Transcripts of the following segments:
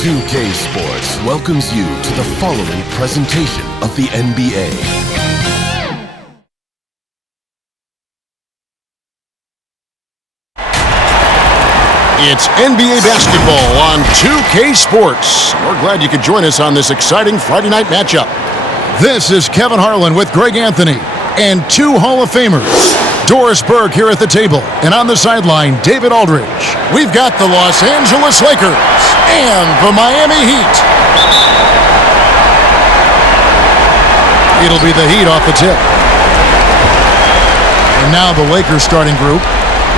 2K Sports welcomes you to the following presentation of the NBA. It's NBA basketball on 2K Sports. We're glad you could join us on this exciting Friday night matchup. This is Kevin Harlan with Greg Anthony and two Hall of Famers. Doris Burke here at the table, and on the sideline, David Aldridge. We've got the Los Angeles Lakers and the Miami Heat. It'll be the Heat off the tip. And now the Lakers starting group.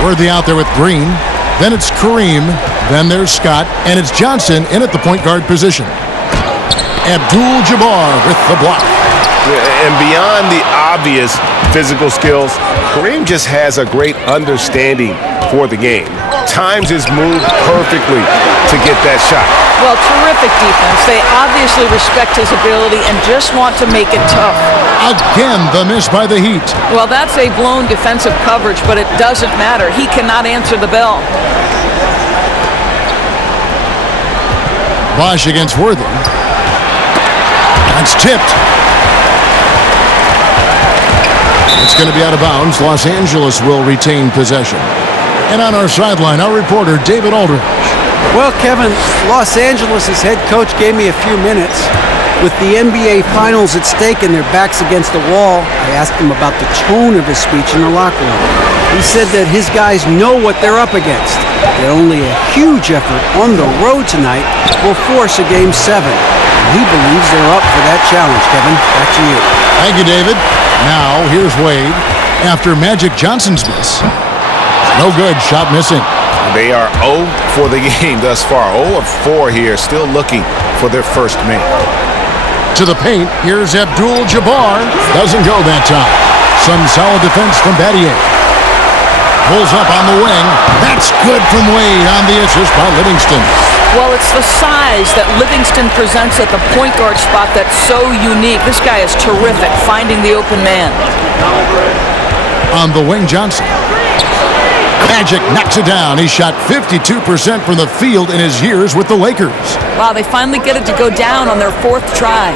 Worthy out there with Green. Then it's Kareem. Then there's Scott. And it's Johnson in at the point guard position. Abdul-Jabbar with the block. And beyond the obvious physical skills, Kareem just has a great understanding for the game. Times his move perfectly to get that shot. Well, terrific defense. They obviously respect his ability and just want to make it tough. Again, the miss by the Heat. Well, that's a blown defensive coverage, but it doesn't matter. He cannot answer the bell. Bosh against Worthy. That's tipped. It's going to be out of bounds. Los Angeles will retain possession. And on our sideline, our reporter, David Aldridge. Well, Kevin, Los Angeles' head coach gave me a few minutes. With the NBA Finals at stake and their backs against the wall, I asked him about the tone of his speech in the locker room. He said that his guys know what they're up against. That only a huge effort on the road tonight will force a Game 7. And he believes they're up for that challenge, Kevin. Back to you. Thank you, David. Now, here's Wade after Magic Johnson's miss. No good, shot missing. They are 0 for the game thus far. 0 of 4 here, still looking for their first man. To the paint, here's Abdul-Jabbar. Doesn't go that time. Some solid defense from Battier. Pulls up on the wing. That's good from Wade on the assist by Livingston. Well, it's the size that Livingston presents at the point guard spot that's so unique. This guy is terrific, finding the open man. On the wing, Johnson. Magic knocks it down. He shot 52% from the field in his years with the Lakers. Wow, they finally get it to go down on their 4th try.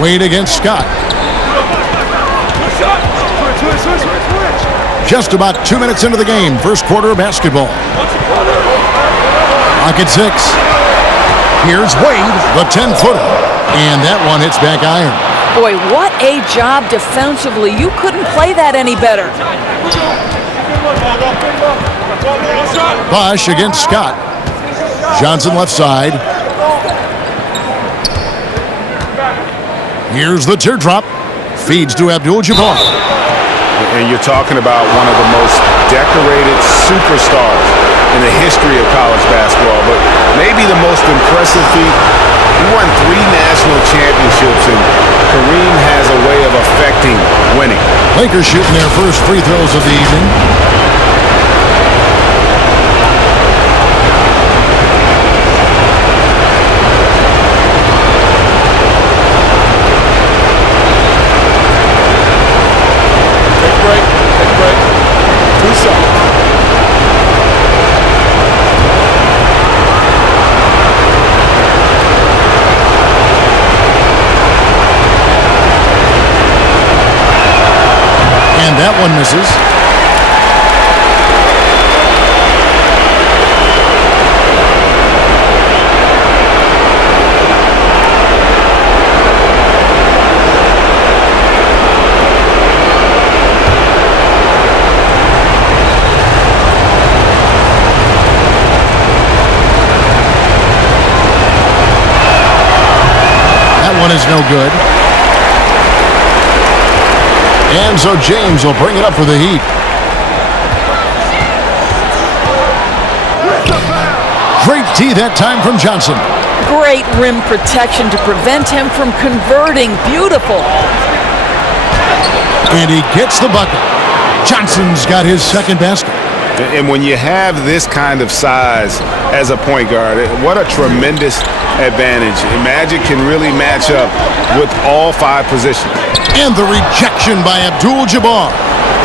Wade against Scott. Just about 2 minutes into the game, first quarter of basketball. Clock at 6. Here's Wade, the 10-footer. And that one hits back iron. Boy, what a job defensively. You couldn't play that any better. Bosh against Scott. Johnson left side. Here's the teardrop. Feeds to Abdul-Jabbar. And you're talking about one of the most decorated superstars in the history of college basketball, but maybe the most impressive feat. He won 3 national championships, and Kareem has a way of affecting winning. Lakers shooting their first free throws of the evening. And that one misses. That one is no good. And so James will bring it up for the Heat. Great D that time from Johnson. Great rim protection to prevent him from converting. Beautiful. And he gets the bucket. Johnson's got his second basket. And when you have this kind of size as a point guard, what a tremendous advantage. Magic can really match up with all 5 positions. And the rejection by Abdul-Jabbar.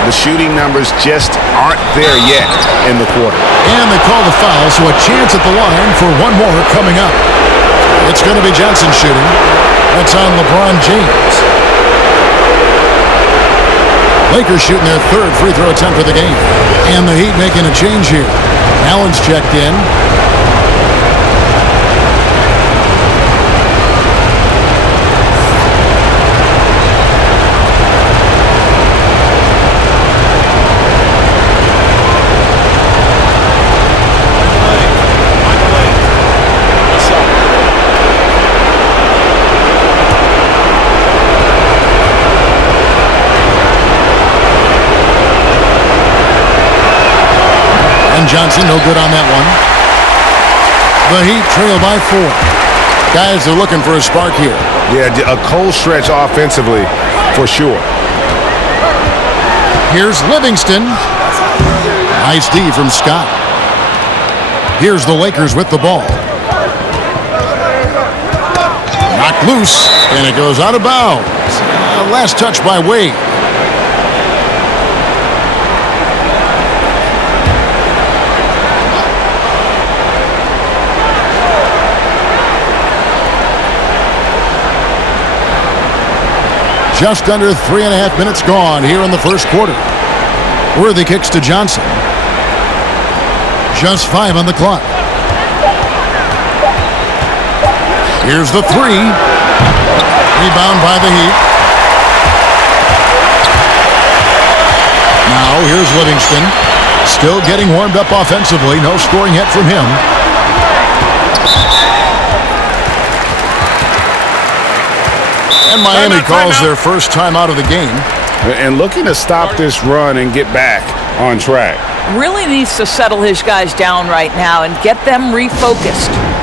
The shooting numbers just aren't there yet in the quarter. And they call the foul, so a chance at the line for one more coming up. It's going to be Johnson shooting. That's on LeBron James. Lakers shooting their third free throw attempt for the game. And the Heat making a change here. Allen's checked in. Johnson, no good on that one. The Heat trail by 4. Guys are looking for a spark here. Yeah, a cold stretch offensively for sure. Here's Livingston. Nice D from Scott. Here's the Lakers with the ball. Knocked loose, and it goes out of bounds. Last touch by Wade. Just under 3.5 minutes gone here in the first quarter. Worthy kicks to Johnson. Just 5 on the clock. Here's the 3. Rebound by the Heat. Now here's Livingston. Still getting warmed up offensively. No scoring yet from him. And Miami calls their first time out of the game. And looking to stop this run and get back on track. Really needs to settle his guys down right now and get them refocused.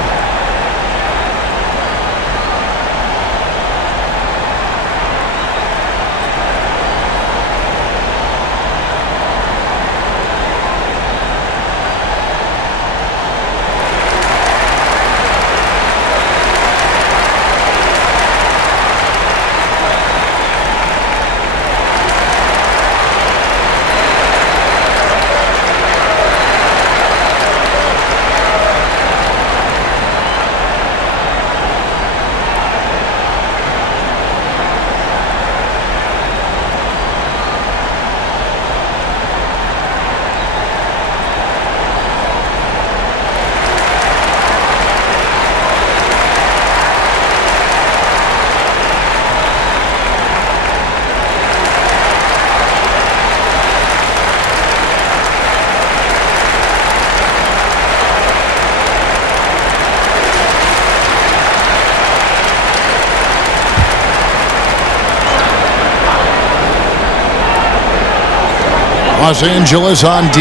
Los Angeles on D.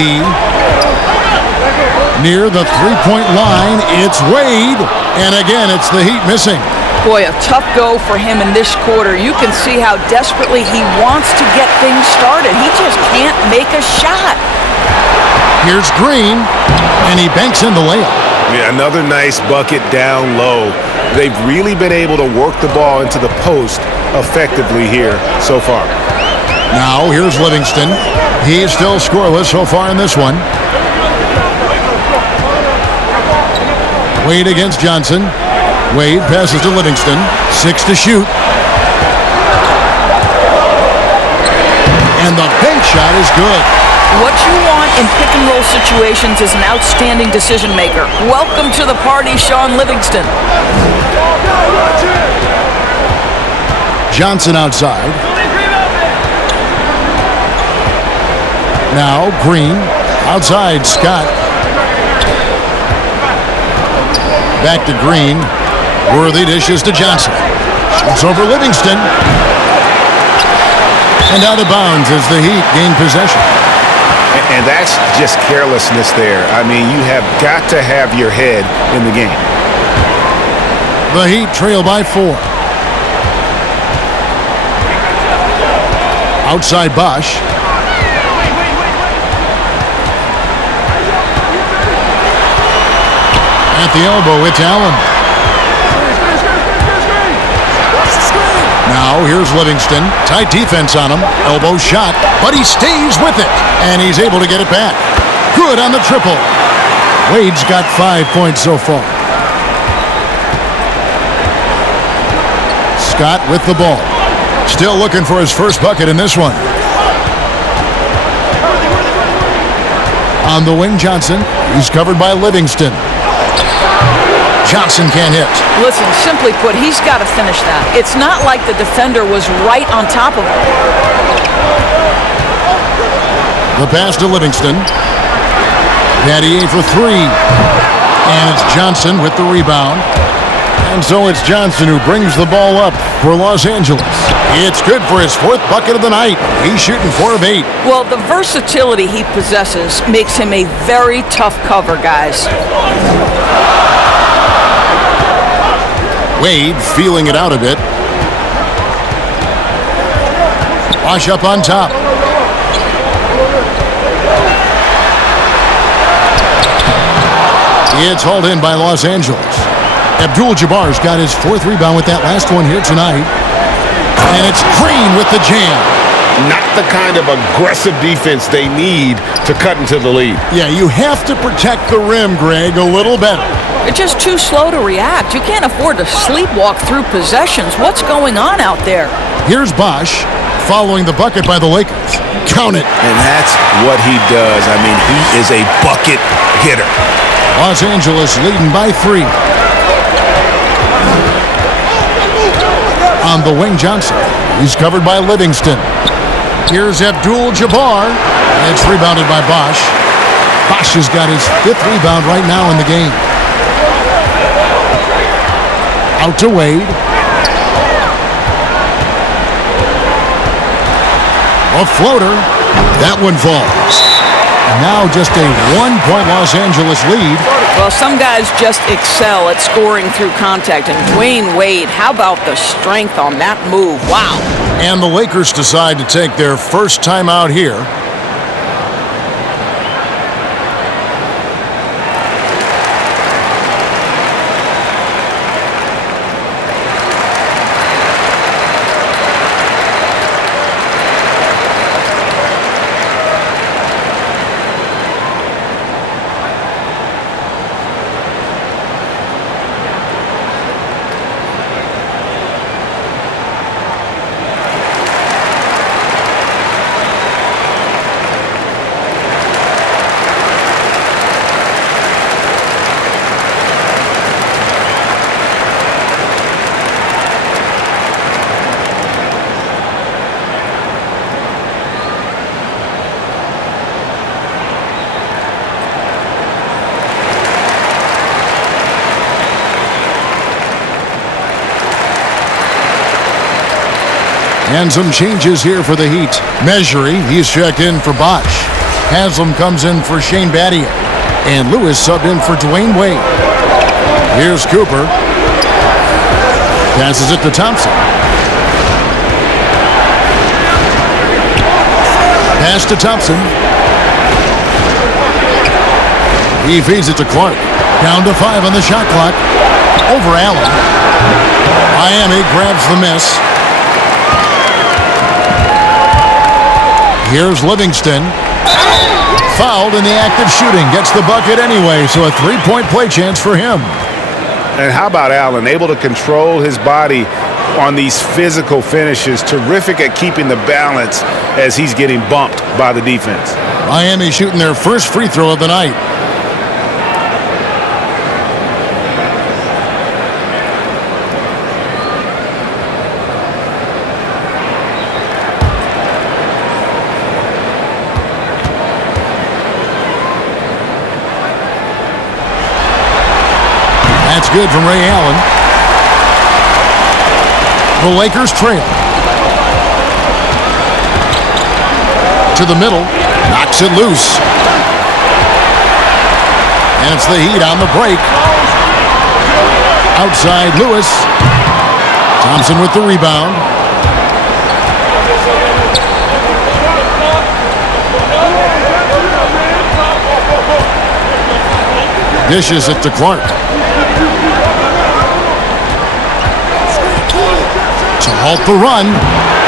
Near the three-point line, it's Wade. And again, it's the Heat missing. Boy, a tough go for him in this quarter. You can see how desperately he wants to get things started. He just can't make a shot. Here's Green, and he banks in the layup. Yeah, another nice bucket down low. They've really been able to work the ball into the post effectively here so far. Now, here's Livingston. He's still scoreless so far in this one. Wade against Johnson. Wade passes to Livingston. 6 to shoot. And the bank shot is good. What you want in pick-and-roll situations is an outstanding decision maker. Welcome to the party, Sean Livingston. Johnson outside. Now Green outside. Scott. Back to Green. Worthy dishes to Johnson. Shoots over Livingston. And out of bounds as the Heat gain possession. And that's just carelessness there. I mean, you have got to have your head in the game. The Heat trail by 4. Outside Bosch. At the elbow, it's Allen. Now here's Livingston. Tight defense on him. Elbow shot, but he stays with it. And he's able to get it back. Good on the triple. Wade's got 5 points so far. Scott with the ball. Still looking for his first bucket in this one. On the wing, Johnson. He's covered by Livingston. Johnson can't hit. Listen, simply put, he's got to finish that. It's not like the defender was right on top of him. The pass to Livingston. Battier for three. And it's Johnson with the rebound. And so it's Johnson who brings the ball up for Los Angeles. It's good for his fourth bucket of the night. He's shooting 4 of 8. Well, the versatility he possesses makes him a very tough cover, guys. Wade feeling it out a bit. Wash up on top. It's hauled in by Los Angeles. Abdul-Jabbar's got his 4th rebound with that last one here tonight. And it's Green with the jam. Not the kind of aggressive defense they need to cut into the lead. Yeah, you have to protect the rim, Greg, a little better. They're just too slow to react. You can't afford to sleepwalk through possessions. What's going on out there? Here's Bosch following the bucket by the Lakers. Count it. And that's what he does. I mean, he is a bucket getter. Los Angeles leading by 3. On the wing, Johnson. He's covered by Livingston. Here's Abdul-Jabbar. It's rebounded by Bosch. Bosch has got his 5th rebound right now in the game. Out to Wade. A floater. That one falls. Now just a 1-point Los Angeles lead. Well, some guys just excel at scoring through contact. And Dwayne Wade, how about the strength on that move? Wow. And the Lakers decide to take their first time out here. And some changes here for the Heat. Measury, he's checked in for Bosch. Haslam comes in for Shane Battier. And Lewis subbed in for Dwayne Wade. Here's Cooper. Passes it to Thompson. Pass to Thompson. He feeds it to Clark. Down to 5 on the shot clock. Over Allen. Miami grabs the miss. Here's Livingston. Fouled in the act of shooting. Gets the bucket anyway, so a 3-point play chance for him. And how about Allen? Able to control his body on these physical finishes. Terrific at keeping the balance as he's getting bumped by the defense. Miami shooting their first free throw of the night. That's good from Ray Allen. The Lakers trail. To the middle. Knocks it loose. And it's the Heat on the break. Outside Lewis. Thompson with the rebound. Dishes it to Clark. to halt the run.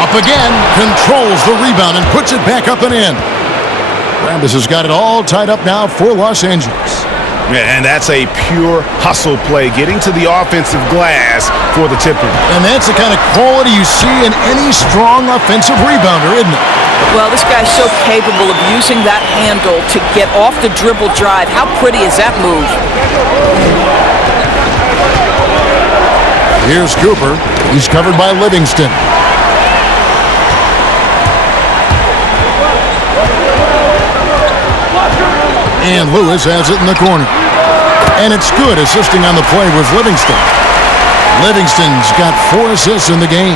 Up again, controls the rebound and puts it back up and in. Rambis has got it all tied up now for Los Angeles. And that's a pure hustle play, getting to the offensive glass for the tip-in. And that's the kind of quality you see in any strong offensive rebounder, isn't it? Well, this guy's so capable of using that handle to get off the dribble drive. How pretty is that move? Here's Cooper. He's covered by Livingston. And Lewis has it in the corner. And it's good. Assisting on the play was Livingston. Livingston's got 4 assists in the game.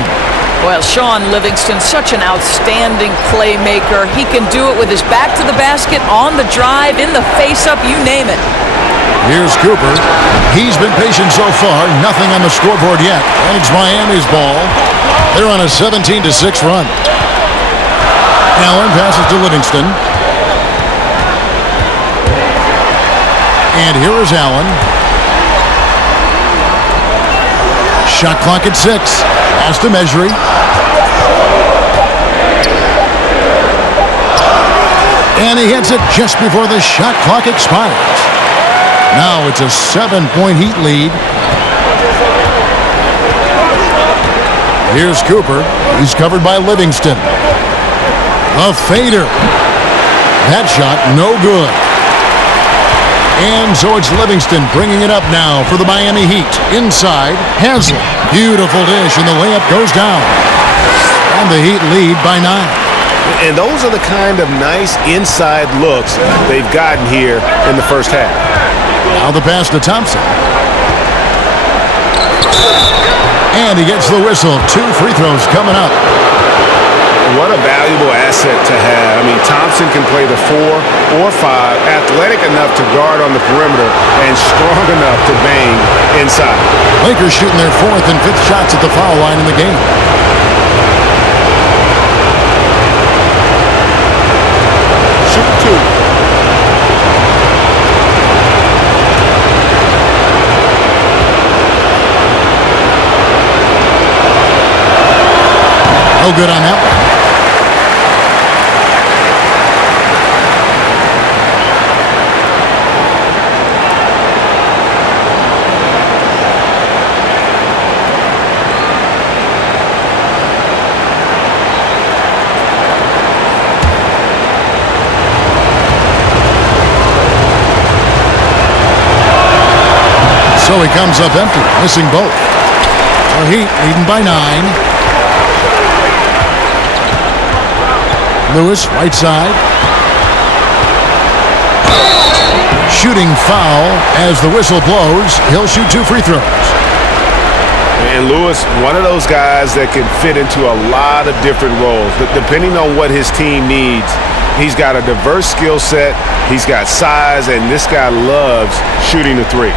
Well, Sean Livingston, such an outstanding playmaker. He can do it with his back to the basket, on the drive, in the face-up, you name it. Here's Cooper. He's been patient so far. Nothing on the scoreboard yet. And it's Miami's ball. They're on a 17-6 run. Allen passes to Livingston. And here is Allen. Shot clock at 6. Pass to Mejri. And he hits it just before the shot clock expires. Now it's a 7-point Heat lead. Here's Cooper. He's covered by Livingston. A fader. That shot no good. And so it's Livingston bringing it up now for the Miami Heat. Inside, Haslem. Beautiful dish, and the layup goes down. And the Heat lead by 9. And those are the kind of nice inside looks they've gotten here in the first half. Now the pass to Thompson. And he gets the whistle. 2 free throws coming up. What a valuable asset to have. I mean, Thompson can play the 4 or 5, athletic enough to guard on the perimeter and strong enough to bang inside. Lakers shooting their 4th and 5th shots at the foul line in the game. Shoot 2. No good on that one. So he comes up empty, missing both. The Heat leading by 9. Lewis, right side. Shooting foul as the whistle blows. He'll shoot 2 free throws. And Lewis, one of those guys that can fit into a lot of different roles. But depending on what his team needs, he's got a diverse skill set. He's got size, and this guy loves shooting the 3.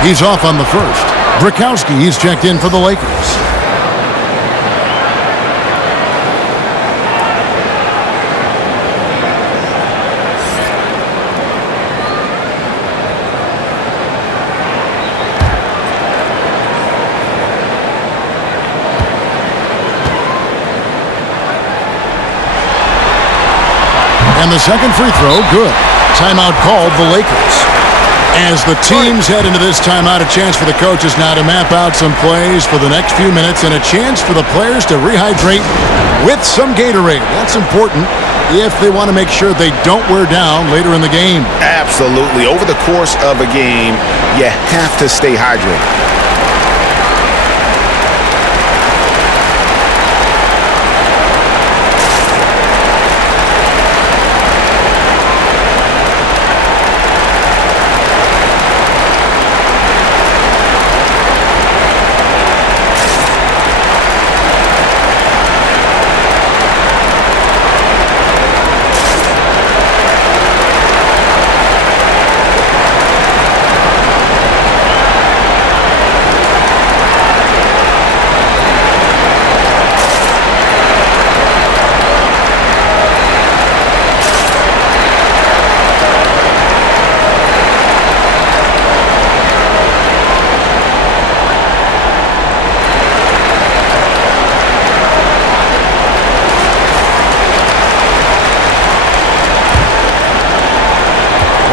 He's off on the first. Brzykowski, he's checked in for the Lakers. And the second free throw, good. Timeout called the Lakers. As the teams head into this timeout, a chance for the coaches now to map out some plays for the next few minutes and a chance for the players to rehydrate with some Gatorade. That's important if they want to make sure they don't wear down later in the game. Absolutely. Over the course of a game, you have to stay hydrated.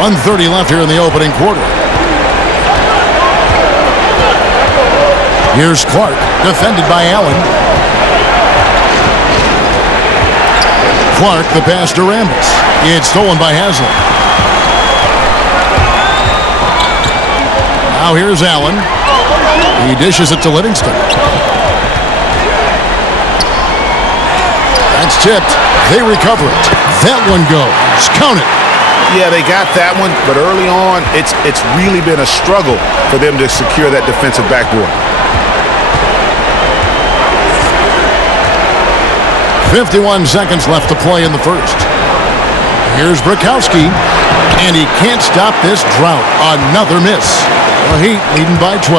1:30 left here in the opening quarter. Here's Clark, defended by Allen. Clark, the pass to Rambis. It's stolen by Haslam. Now here's Allen. He dishes it to Livingston. That's tipped. They recover it. That one goes. Count it. Yeah, they got that one, but early on, it's really been a struggle for them to secure that defensive backboard. 51 seconds left to play in the first. Here's Brakowski, and he can't stop this drought. Another miss. The Heat leading by 12.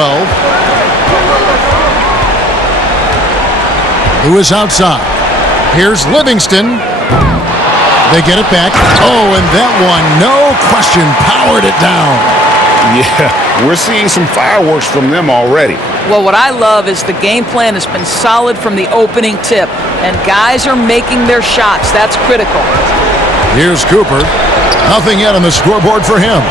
Lewis outside. Here's Livingston. They get it back. Oh, and that one, no question, powered it down. Yeah, we're seeing some fireworks from them already. Well, what I love is the game plan has been solid from the opening tip, and guys are making their shots. That's critical. Here's Cooper. Nothing yet on the scoreboard for him.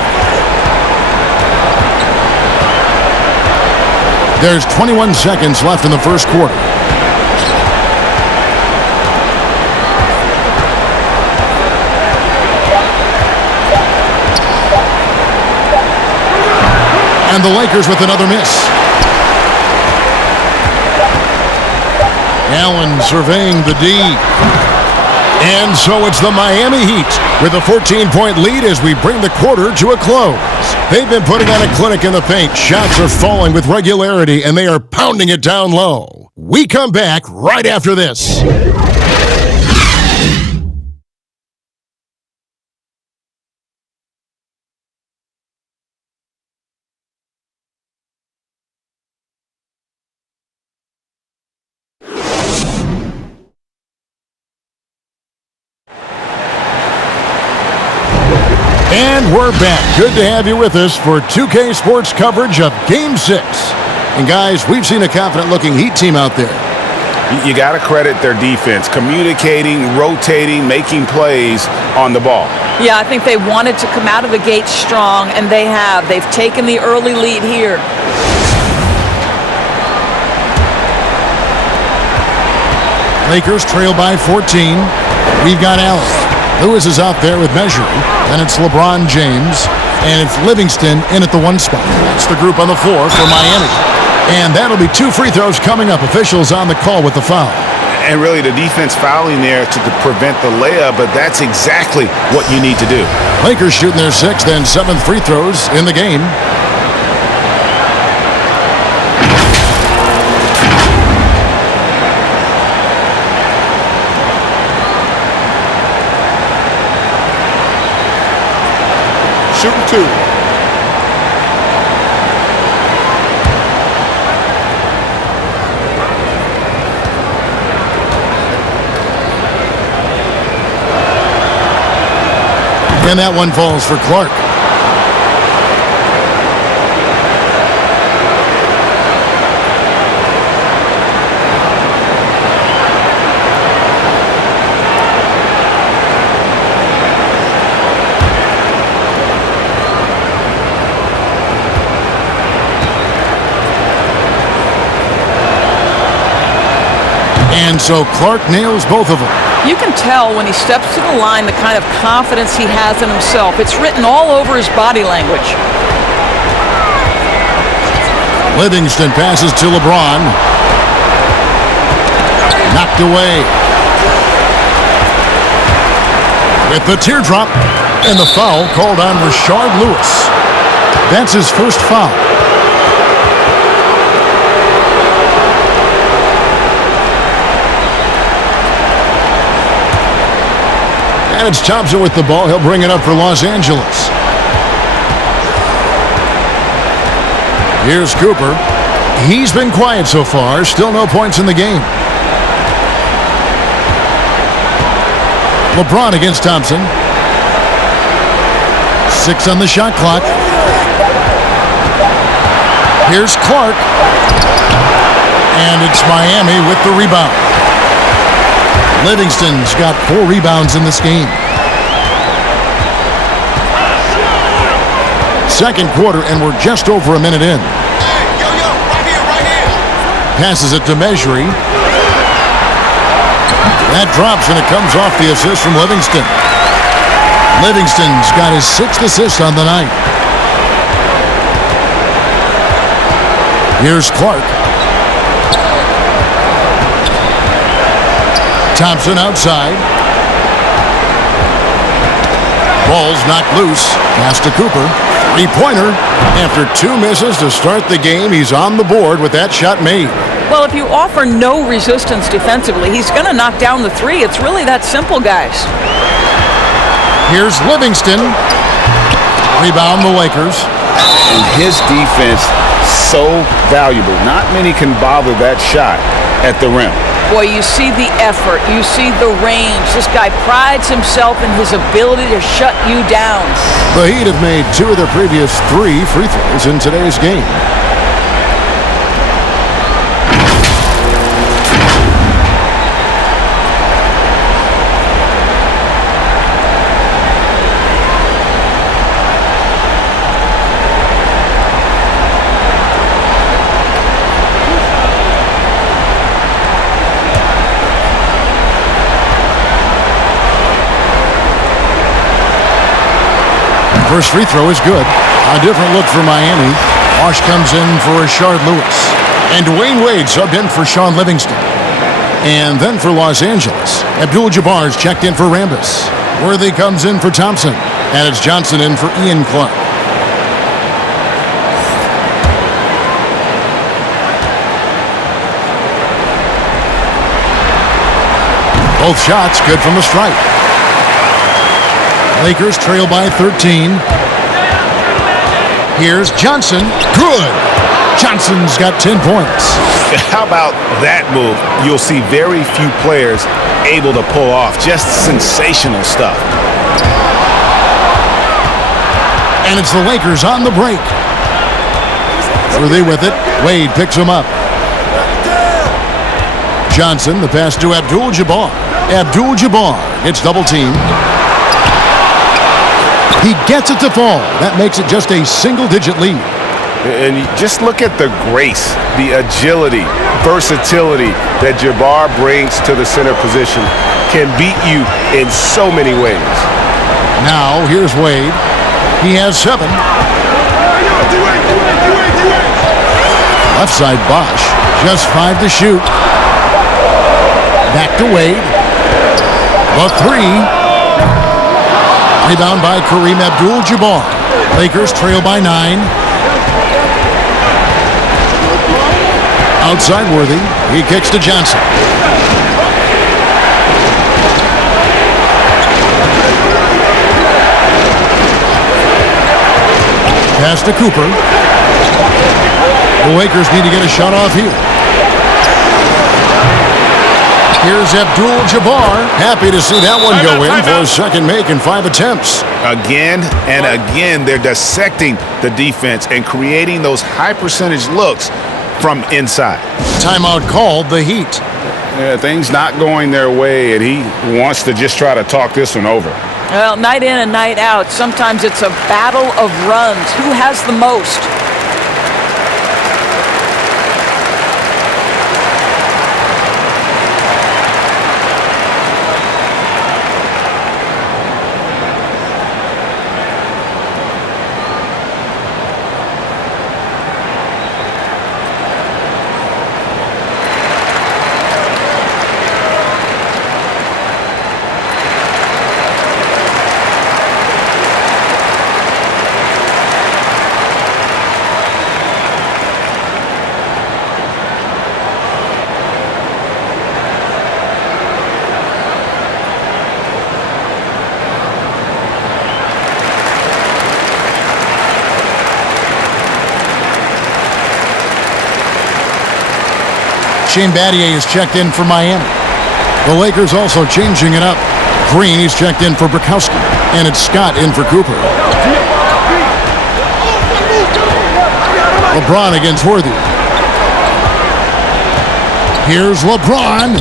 There's 21 seconds left in the first quarter. And the Lakers with another miss. Allen surveying the D. And so it's the Miami Heat with a 14-point lead as we bring the quarter to a close. They've been putting on a clinic in the paint. Shots are falling with regularity, and they are pounding it down low. We come back right after this. And we're back. Good to have you with us for 2K Sports coverage of Game 6. And guys, we've seen a confident-looking Heat team out there. You got to credit their defense, communicating, rotating, making plays on the ball. Yeah, I think they wanted to come out of the gate strong, and they have. They've taken the early lead here. Lakers trail by 14. We've got Allen. Lewis is out there with measuring. Then it's LeBron James. And it's Livingston in at the 1 spot. That's the group on the floor for Miami. And that'll be 2 free throws coming up. Officials on the call with the foul. And really the defense fouling there to prevent the layup, but that's exactly what you need to do. Lakers shooting their 6th and 7th free throws in the game. Shooting 2. And that one falls for Clark. And so Clark nails both of them. You can tell when he steps to the line the kind of confidence he has in himself. It's written all over his body language. Livingston passes to LeBron. Knocked away. With the teardrop and the foul called on Rashard Lewis. That's his first foul. And it's Thompson with the ball. He'll bring it up for Los Angeles. Here's Cooper. He's been quiet so far. Still no points in the game. LeBron against Thompson. 6 on the shot clock. Here's Clark. And it's Miami with the rebound. Livingston's got 4 rebounds in this game. second quarter, and we're just over a minute in. Passes it to Measury. That drops, and it comes off the assist from Livingston. Livingston's got his 6th assist on the night. Here's Clark. Thompson outside. Ball's knocked loose. Pass to Cooper. Three-pointer. After 2 misses to start the game, he's on the board with that shot made. Well, if you offer no resistance defensively, he's going to knock down the three. It's really that simple, guys. Here's Livingston. Rebound the Lakers. And his defense, so valuable. Not many can bother that shot at the rim. Boy, you see the effort. You see the range. This guy prides himself in his ability to shut you down. The Heat have made 2 of their previous 3 free throws in today's game. First free throw is good. A different look for Miami. Bosh comes in for Rashard Lewis. And Dwayne Wade subbed in for Sean Livingston. And then for Los Angeles, Abdul-Jabbar's checked in for Rambis. Worthy comes in for Thompson. And it's Johnson in for Ian Clark. Both shots good from the stripe. Lakers trail by 13. Here's Johnson. Good. Johnson's got 10 points. How about that move? You'll see very few players able to pull off just sensational stuff. And it's the Lakers on the break. Worthy with it. Wade picks him up. Johnson, the pass to Abdul-Jabbar. Abdul-Jabbar gets double teamed. He gets it to fall. That makes it just a single-digit lead. And you just look at the grace, the agility, versatility that Jabbar brings to the center position. Can beat you in so many ways. Now, here's Wade. He has 7. Left side, Bosh. Just 5 to shoot. Back to Wade. The 3. Rebound by Kareem Abdul-Jabbar. Lakers trail by 9. Outside Worthy. He kicks to Johnson. Pass to Cooper. The Lakers need to get a shot off here. Here's Abdul-Jabbar. Happy to see that one go in for his second make in 5 attempts. Again and again, they're dissecting the defense and creating those high percentage looks from inside. Timeout called, the Heat. Yeah, things not going their way, and he wants to just try to talk this one over. Well, night in and night out, sometimes it's a battle of runs. Who has the most? Shane Battier is checked in for Miami. The Lakers also changing it up. Green is checked in for Bukowski. And it's Scott in for Cooper. LeBron against Worthy. Here's LeBron.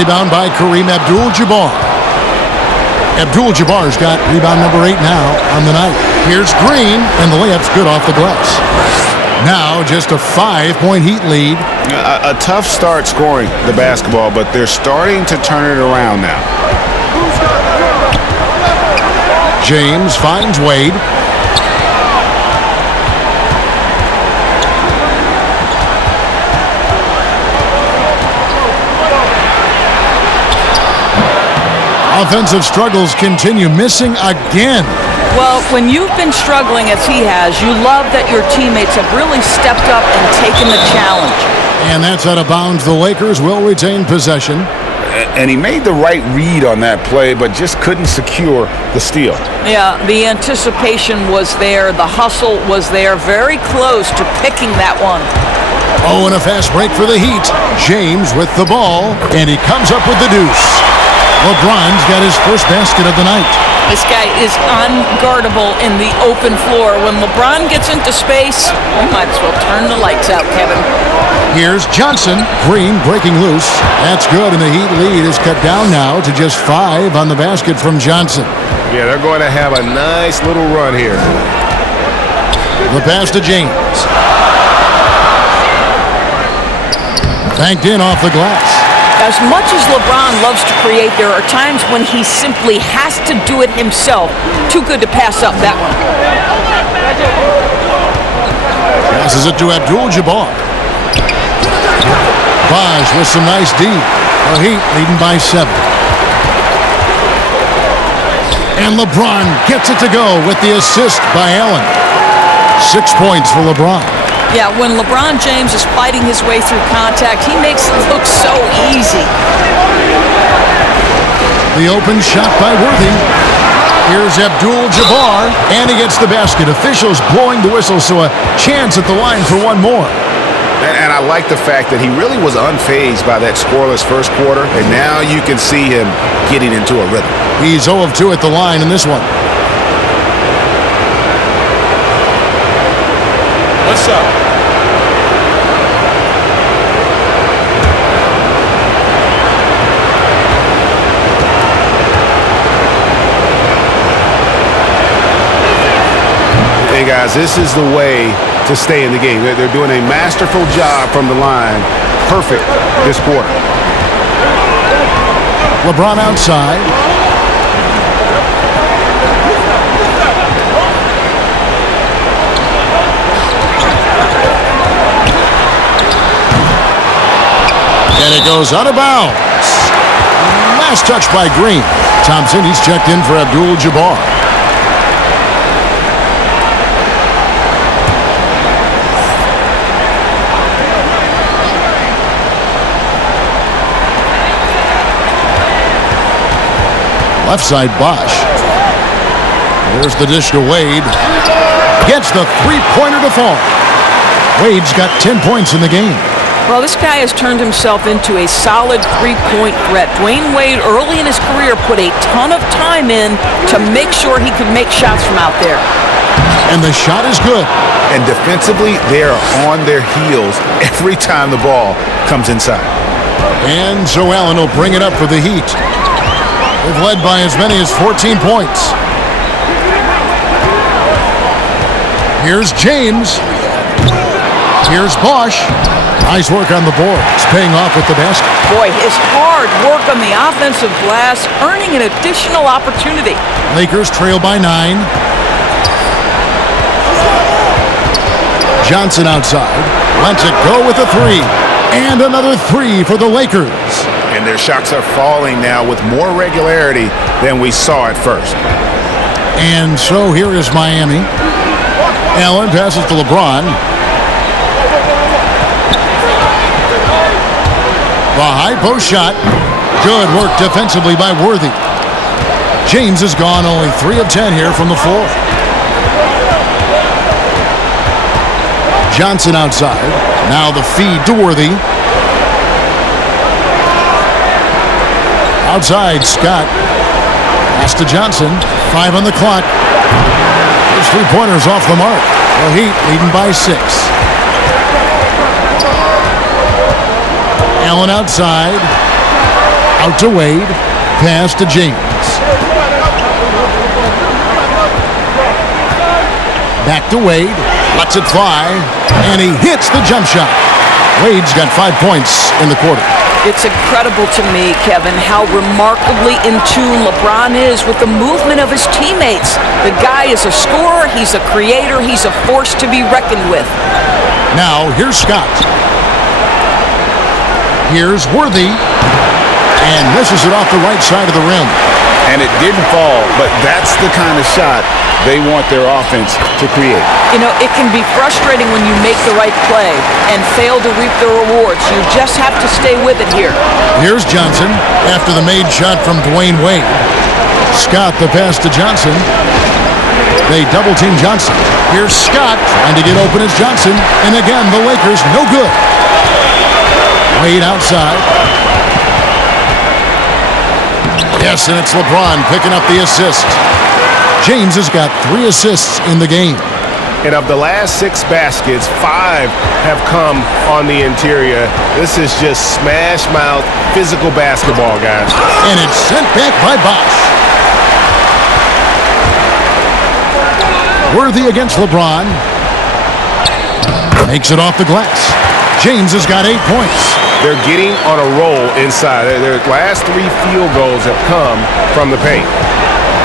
Rebound by Kareem Abdul-Jabbar. Abdul-Jabbar's got rebound number 8 now on the night. Here's Green, and the layup's good off the glass. Now just a 5-point Heat lead. A tough start scoring the basketball, but they're starting to turn it around now. James finds Wade. Offensive struggles continue, missing again. Well, when you've been struggling as he has, you love that your teammates have really stepped up and taken the challenge. And that's out of bounds. The Lakers will retain possession. And he made the right read on that play, but just couldn't secure the steal. Yeah, the anticipation was there. The hustle was there. Very close to picking that one. Oh, and a fast break for the Heat. James with the ball, and he comes up with the deuce. LeBron's got his first basket of the night. This guy is unguardable in the open floor. When LeBron gets into space, we might as well turn the lights out, Kevin. Here's Johnson. Green breaking loose. That's good, and the Heat lead is cut down now to just 5 on the basket from Johnson. Yeah, they're going to have a nice little run here. The pass to James. Banked in off the glass. As much as LeBron loves to create, there are times when he simply has to do it himself. Too good to pass up that one. Passes it to Abdul-Jabbar. Bosh with some nice D. The Heat leading by 7. And LeBron gets it to go with the assist by Allen. 6 points for LeBron. Yeah, when LeBron James is fighting his way through contact, he makes it look so easy. The open shot by Worthy. Here's Abdul-Jabbar, and he gets the basket. Officials blowing the whistle, so a chance at the line for one more. And I like the fact that he really was unfazed by that scoreless first quarter, and now you can see him getting into a rhythm. He's 0 of 2 at the line in this one. What's up? Hey guys, this is the way to stay in the game. They're doing a masterful job from the line. Perfect this quarter. LeBron outside. And it goes out of bounds. Last touch by Green. Thompson, he's checked in for Abdul-Jabbar. Left side, Bosh. There's the dish to Wade. Gets the three-pointer to fall. Wade's got 10 points in the game. Well, this guy has turned himself into a solid three-point threat. Dwayne Wade, early in his career, put a ton of time in to make sure he could make shots from out there. And the shot is good. And defensively, they are on their heels every time the ball comes inside. And so Allen will bring it up for the Heat. They've led by as many as 14 points. Here's James. Here's Bosh. Nice work on the board. It's paying off with the basket. Boy, his hard work on the offensive glass, earning an additional opportunity. Lakers trail by 9. Johnson outside. Lets it go with a 3. And another 3 for the Lakers. And their shots are falling now with more regularity than we saw at first. And so here is Miami. Allen passes to LeBron. The high post shot. Good work defensively by Worthy. James has gone only 3 of 10 here from the floor. Johnson outside. Now the feed to Worthy. Outside, Scott. Pass to Johnson. 5 on the clock. His three-pointers off the mark. The Heat leading by 6. Allen outside. Out to Wade. Pass to James. Back to Wade. Lets it fly. And he hits the jump shot. Wade's got 5 points in the quarter. It's incredible to me, Kevin, how remarkably in tune LeBron is with the movement of his teammates. The guy is a scorer, he's a creator, he's a force to be reckoned with. Now, here's Scott. Here's Worthy. And misses it off the right side of the rim. And it didn't fall, but that's the kind of shot they want their offense to create. You know, it can be frustrating when you make the right play and fail to reap the rewards. You just have to stay with it here. Here's Johnson after the made shot from Dwayne Wade. Scott the pass to Johnson. They double team Johnson. Here's Scott trying to get open as Johnson. And again, the Lakers no good. Wade outside. Yes, and it's LeBron picking up the assist. James has got 3 assists in the game. And of the last 6 baskets, 5 have come on the interior. This is just smash mouth physical basketball, guys. And it's sent back by Bosh. Worthy against LeBron. Makes it off the glass. James has got 8 points. They're getting on a roll inside. Their last 3 field goals have come from the paint.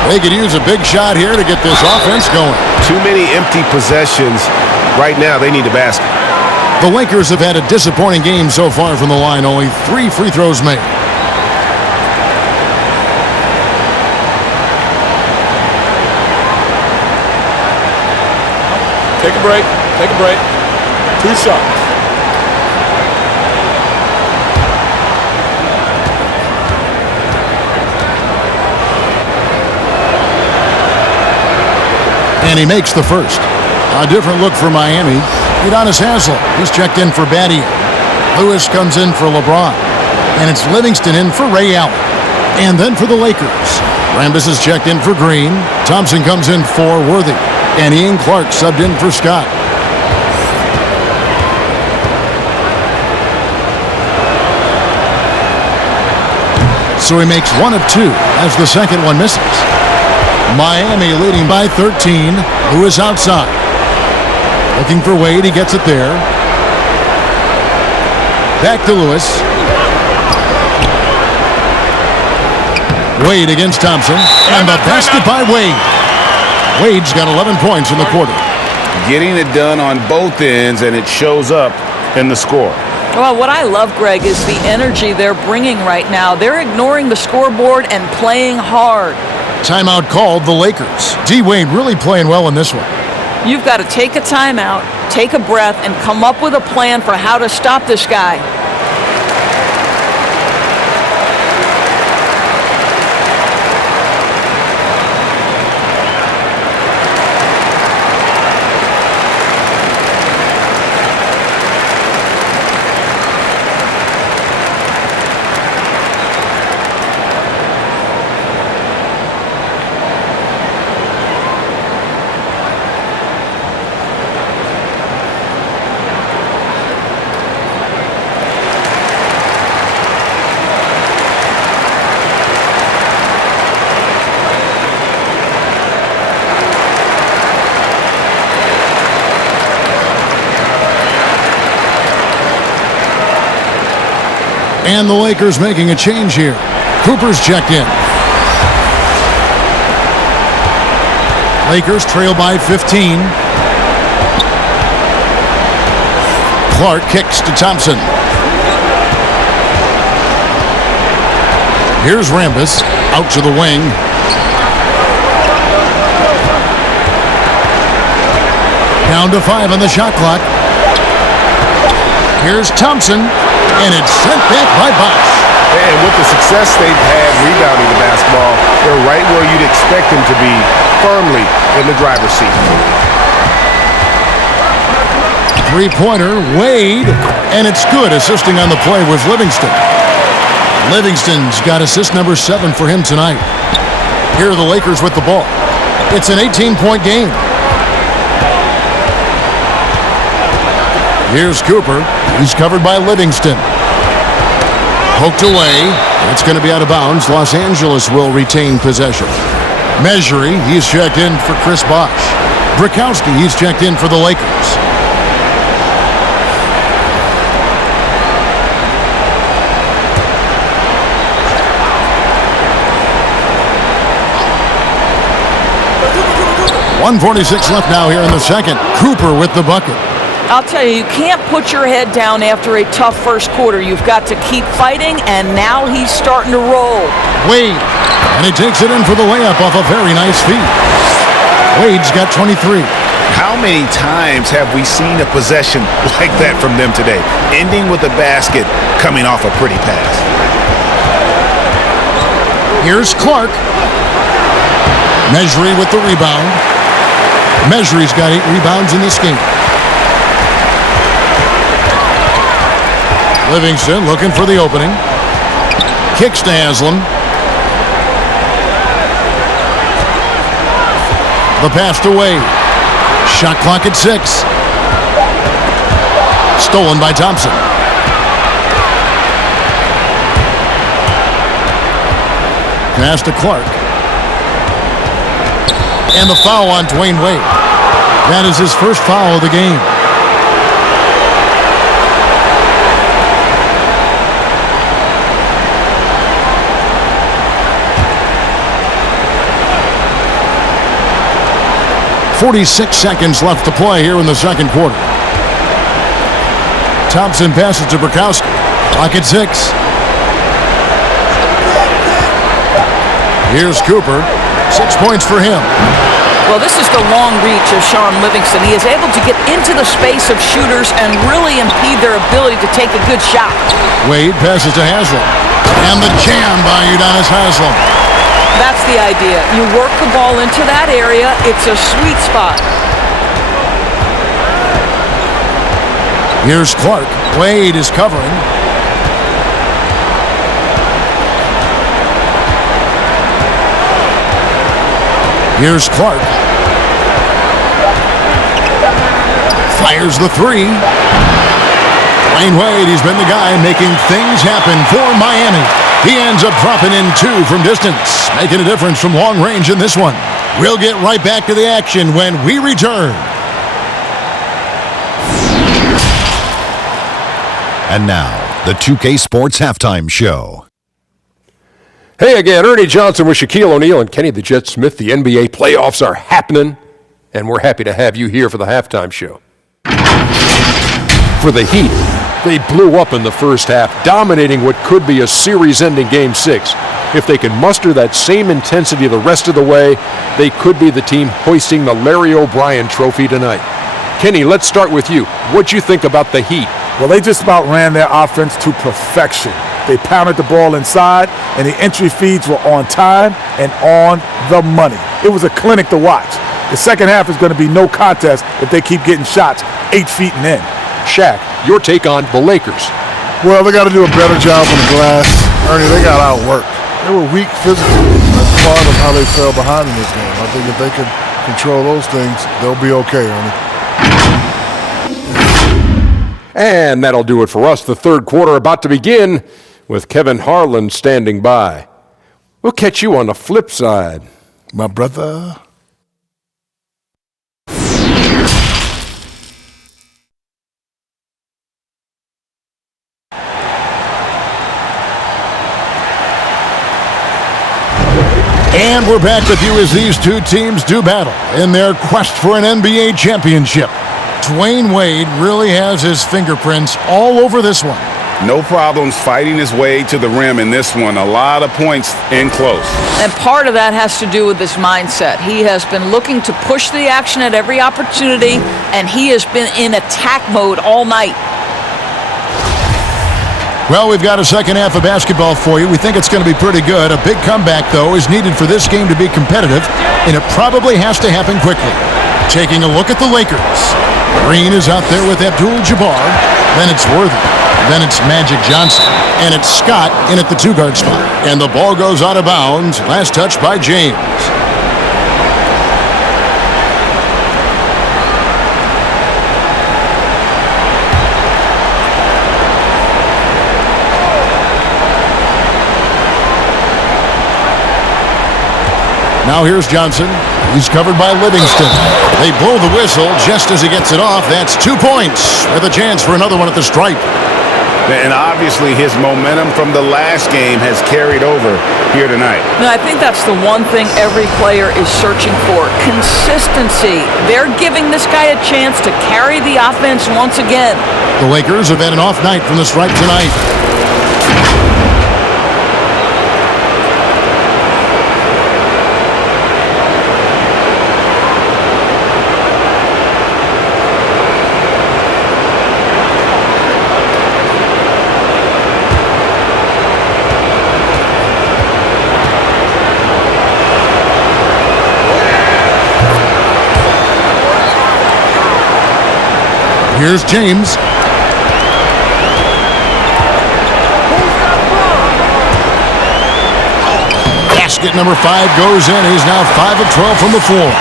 They could use a big shot here to get this offense going. Too many empty possessions. Right now, they need a basket. The Lakers have had a disappointing game so far from the line. Only 3 free throws made. Take a break. Take a break. 2 shots. And he makes the first. A different look for Miami. Udonis Haslem, he's checked in for Battier. Lewis comes in for LeBron. And it's Livingston in for Ray Allen. And then for the Lakers, Rambis is checked in for Green. Thompson comes in for Worthy. And Ian Clark subbed in for Scott. So he makes 1 of 2 as the second one misses. Miami leading by 13. Lewis outside. Looking for Wade. He gets it there. Back to Lewis. Wade against Thompson. And the basket by Wade. Wade's got 11 points in the quarter. Getting it done on both ends, and it shows up in the score. Well, what I love, Greg, is the energy they're bringing right now. They're ignoring the scoreboard and playing hard. Timeout called the Lakers. D. Wade really playing well in this one. You've got to take a timeout, take a breath, and come up with a plan for how to stop this guy. And the Lakers making a change here. Cooper's checked in. Lakers trail by 15. Clark kicks to Thompson. Here's Rambis out to the wing. Down to 5 on the shot clock. Here's Thompson, and it's sent back by Bosh. And with the success they've had rebounding the basketball, they're right where you'd expect them to be, firmly in the driver's seat. Three-pointer, Wade, and it's good. Assisting on the play was Livingston. Livingston's got assist number 7 for him tonight. Here are the Lakers with the ball. It's an 18-point game. Here's Cooper. He's covered by Livingston. Poked away. It's going to be out of bounds. Los Angeles will retain possession. Measury, he's checked in for Chris Bosh. Brakowski, he's checked in for the Lakers. .146 left now here in the second. Cooper with the bucket. I'll tell you, you can't put your head down after a tough first quarter. You've got to keep fighting, and now he's starting to roll. Wade, and he takes it in for the layup off a very nice feed. Wade's got 23. How many times have we seen a possession like that from them today? Ending with a basket, coming off a pretty pass. Here's Clark. Mejri with the rebound. Mejri's got 8 rebounds in this game. Livingston looking for the opening. Kicks to Haslam. The pass to Wade. Shot clock at 6. Stolen by Thompson. Pass to Clark. And the foul on Dwayne Wade. That is his first foul of the game. .46 seconds left to play here in the second quarter. Thompson passes to Brakowski. Clock at 6. Here's Cooper. 6 points for him. Well, this is the long reach of Sean Livingston. He is able to get into the space of shooters and really impede their ability to take a good shot. Wade passes to Haslam. And the jam by Udonis Haslam. That's the idea. You work the ball into that area. It's a sweet spot. Here's Clark. Wade is covering. Here's Clark. Fires the 3. Dwayne Wade, he's been the guy making things happen for Miami. He ends up dropping in 2 from distance, making a difference from long range in this one. We'll get right back to the action when we return. And now, the 2K Sports Halftime Show. Hey again, Ernie Johnson with Shaquille O'Neal and Kenny the Jet Smith. The NBA playoffs are happening, and we're happy to have you here for the halftime show. For the Heat, they blew up in the first half, dominating what could be a series-ending Game 6. If they can muster that same intensity the rest of the way, they could be the team hoisting the Larry O'Brien Trophy tonight. Kenny, let's start with you. What'd you think about the Heat? Well, they just about ran their offense to perfection. They pounded the ball inside, and the entry feeds were on time and on the money. It was a clinic to watch. The second half is going to be no contest if they keep getting shots 8 feet and in. Shaq, your take on the Lakers. Well, they got to do a better job on the glass. Ernie, they got outworked. They were weak physically. That's part of how they fell behind in this game. I think if they can control those things, they'll be okay, Ernie. And that'll do it for us. The third quarter about to begin with Kevin Harlan standing by. We'll catch you on the flip side. My brother. And we're back with you as these two teams do battle in their quest for an NBA championship. Dwayne Wade really has his fingerprints all over this one. No problems fighting his way to the rim in this one. A lot of points in close. And part of that has to do with his mindset. He has been looking to push the action at every opportunity, and he has been in attack mode all night. Well, we've got a second half of basketball for you. We think it's going to be pretty good. A big comeback, though, is needed for this game to be competitive, and it probably has to happen quickly. Taking a look at the Lakers. Green is out there with Abdul-Jabbar. Then it's Worthy. Then it's Magic Johnson. And it's Scott in at the 2-guard spot. And the ball goes out of bounds. Last touch by James. Now here's Johnson. He's covered by Livingston. They blow the whistle just as he gets it off. That's 2 points with a chance for another one at the stripe. And obviously his momentum from the last game has carried over here tonight. No, I think that's the one thing every player is searching for, consistency. They're giving this guy a chance to carry the offense once again. The Lakers have had an off night from the stripe tonight. Here's James. Basket number 5 goes in. He's now 5 of 12 from the floor.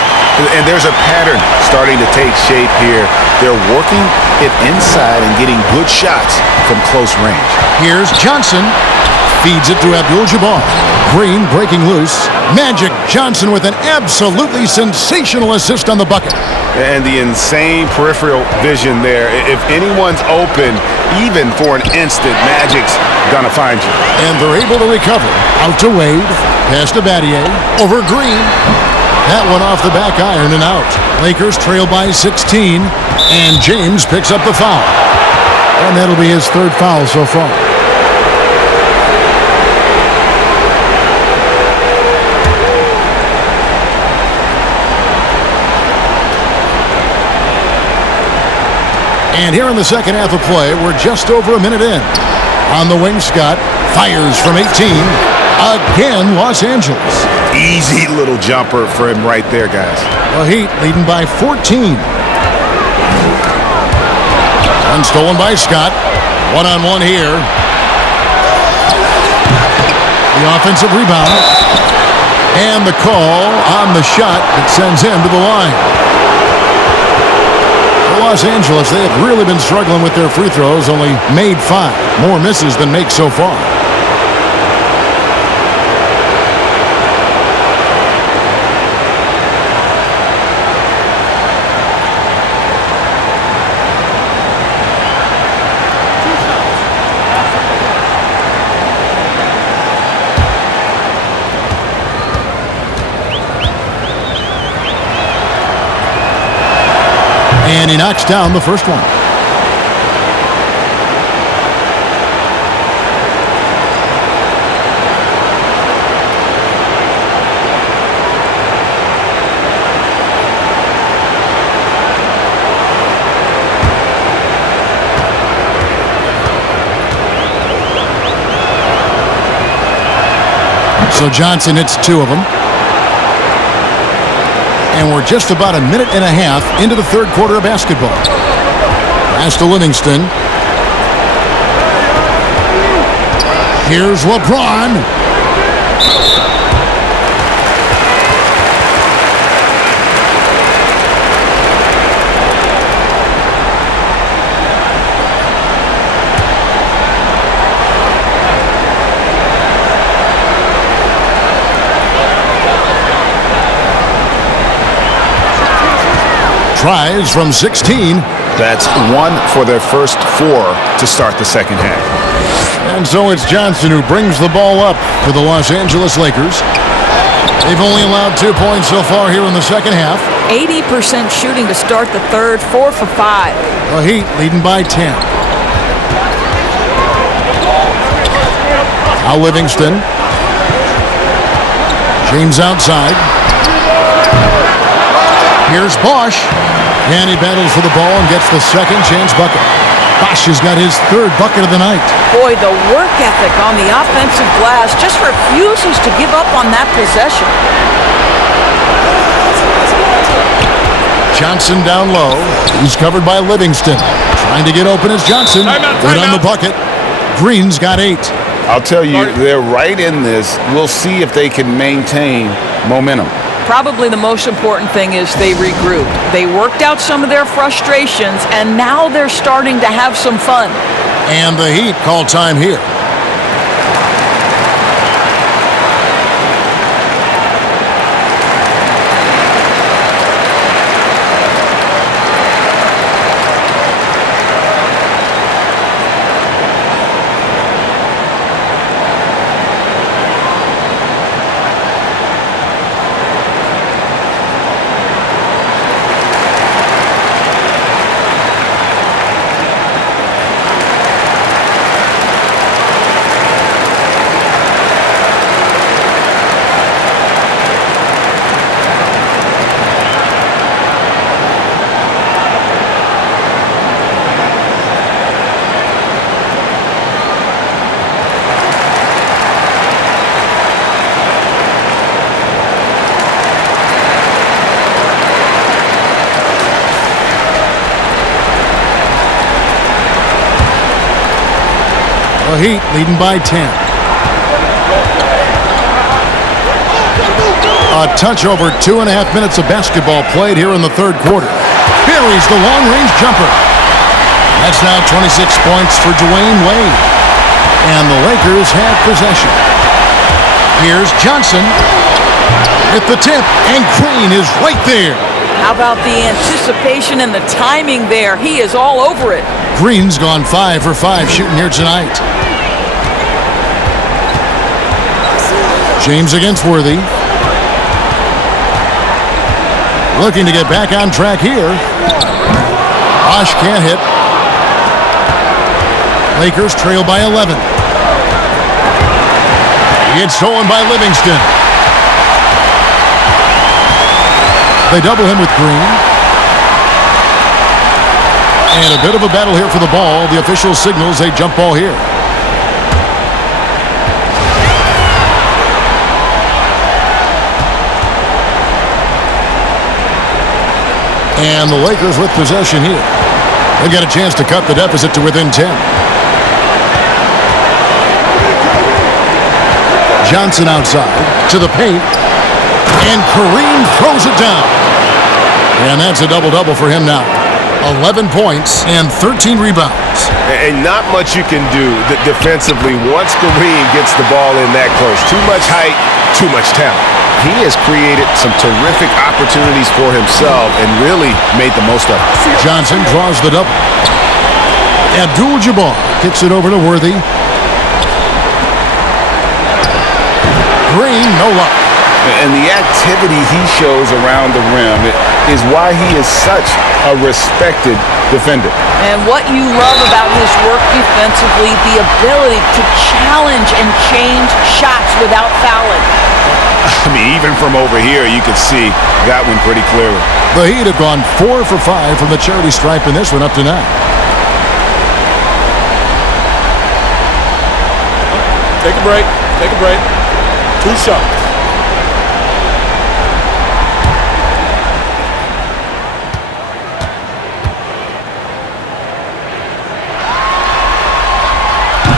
And there's a pattern starting to take shape here. They're working it inside and getting good shots from close range. Here's Johnson. Feeds it to Abdul-Jabbar. Green breaking loose. Magic Johnson with an absolutely sensational assist on the bucket. And the insane peripheral vision there. If anyone's open, even for an instant, Magic's gonna find you. And they're able to recover. Out to Wade. Pass to Battier. Over Green. That one off the back iron and out. Lakers trail by 16. And James picks up the foul. And that'll be his 3rd foul so far. And here in the second half of play, we're just over a minute in. On the wing, Scott fires from 18. Again, Los Angeles. Easy little jumper for him right there, guys. The Heat leading by 14. Unstolen by Scott. One-on-one here. The offensive rebound. And the call on the shot that sends him to the line. Los Angeles, they have really been struggling with their free throws, only made 5. More misses than makes so far. And he knocks down the first one. So Johnson hits 2 of them. And we're just about a minute and a half into the 3rd quarter of basketball. Pass to Livingston. Here's LeBron. Tries from 16. That's 1 for their first 4 to start the second half. And so it's Johnson who brings the ball up for the Los Angeles Lakers. They've only allowed 2 points so far here in the second half. 80% shooting to start the 3rd, 4 for 5. The Heat leading by 10. Now Livingston. James outside. Here's Bosch. And he battles for the ball and gets the second chance bucket. Bosch has got his 3rd bucket of the night. Boy, the work ethic on the offensive glass just refuses to give up on that possession. Johnson down low. He's covered by Livingston. Trying to get open is Johnson. Right on the bucket. Green's got 8. I'll tell you, they're right in this. We'll see if they can maintain momentum. Probably the most important thing is they regrouped. They worked out some of their frustrations, and now they're starting to have some fun. And the Heat call time here. The Heat leading by 10. A touch over 2.5 minutes of basketball played here in the third quarter. Buries the long-range jumper. That's now 26 points for Dwayne Wade. And the Lakers have possession. Here's Johnson with the tip, and Green is right there. How about the anticipation and the timing there? He is all over it. Green's gone 5 for 5 shooting here tonight. James against Worthy. Looking to get back on track here. Bosch can't hit. Lakers trail by 11. It's stolen by Livingston. They double him with Green. And a bit of a battle here for the ball. The official signals a jump ball here. And the Lakers with possession here. They get a chance to cut the deficit to within 10. Johnson outside to the paint. And Kareem throws it down. And that's a double-double for him now. 11 points and 13 rebounds. And not much you can do defensively once Kareem gets the ball in that close. Too much height, too much talent. He has created some terrific opportunities for himself and really made the most of it. Johnson draws the double. Abdul-Jabbar kicks it over to Worthy. Green, no luck. And the activity he shows around the rim is why he is such a respected defender. And what you love about his work defensively, the ability to challenge and change shots without fouling. I mean, even from over here, you could see that one pretty clearly. The Heat have gone 4 for 5 from the charity stripe in this one up to now. Take a break. Take a break. 2 shots.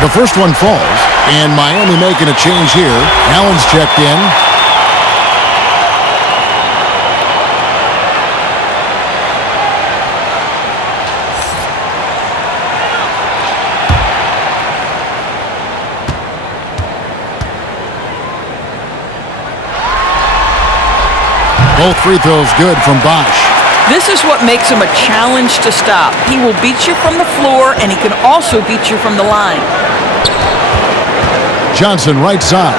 The first one falls, and Miami making a change here. Allen's checked in. Both free throws good from Bosch. This is what makes him a challenge to stop. He will beat you from the floor, and he can also beat you from the line. Johnson right side.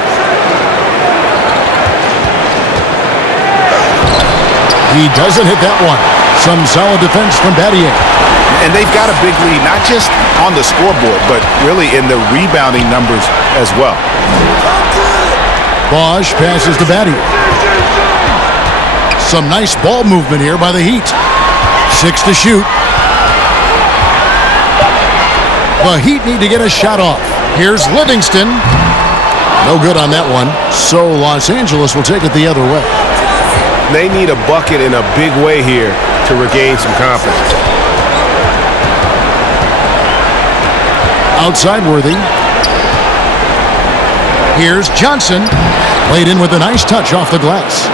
He doesn't hit that one. Some solid defense from Battier. And they've got a big lead, not just on the scoreboard, but really in the rebounding numbers as well. Bosch passes to Battier. Some nice ball movement here by the Heat. 6 to shoot. The Heat need to get a shot off. Here's Livingston. No good on that one. So Los Angeles will take it the other way. They need a bucket in a big way here to regain some confidence. Outside Worthy. Here's Johnson. Laid in with a nice touch off the glass.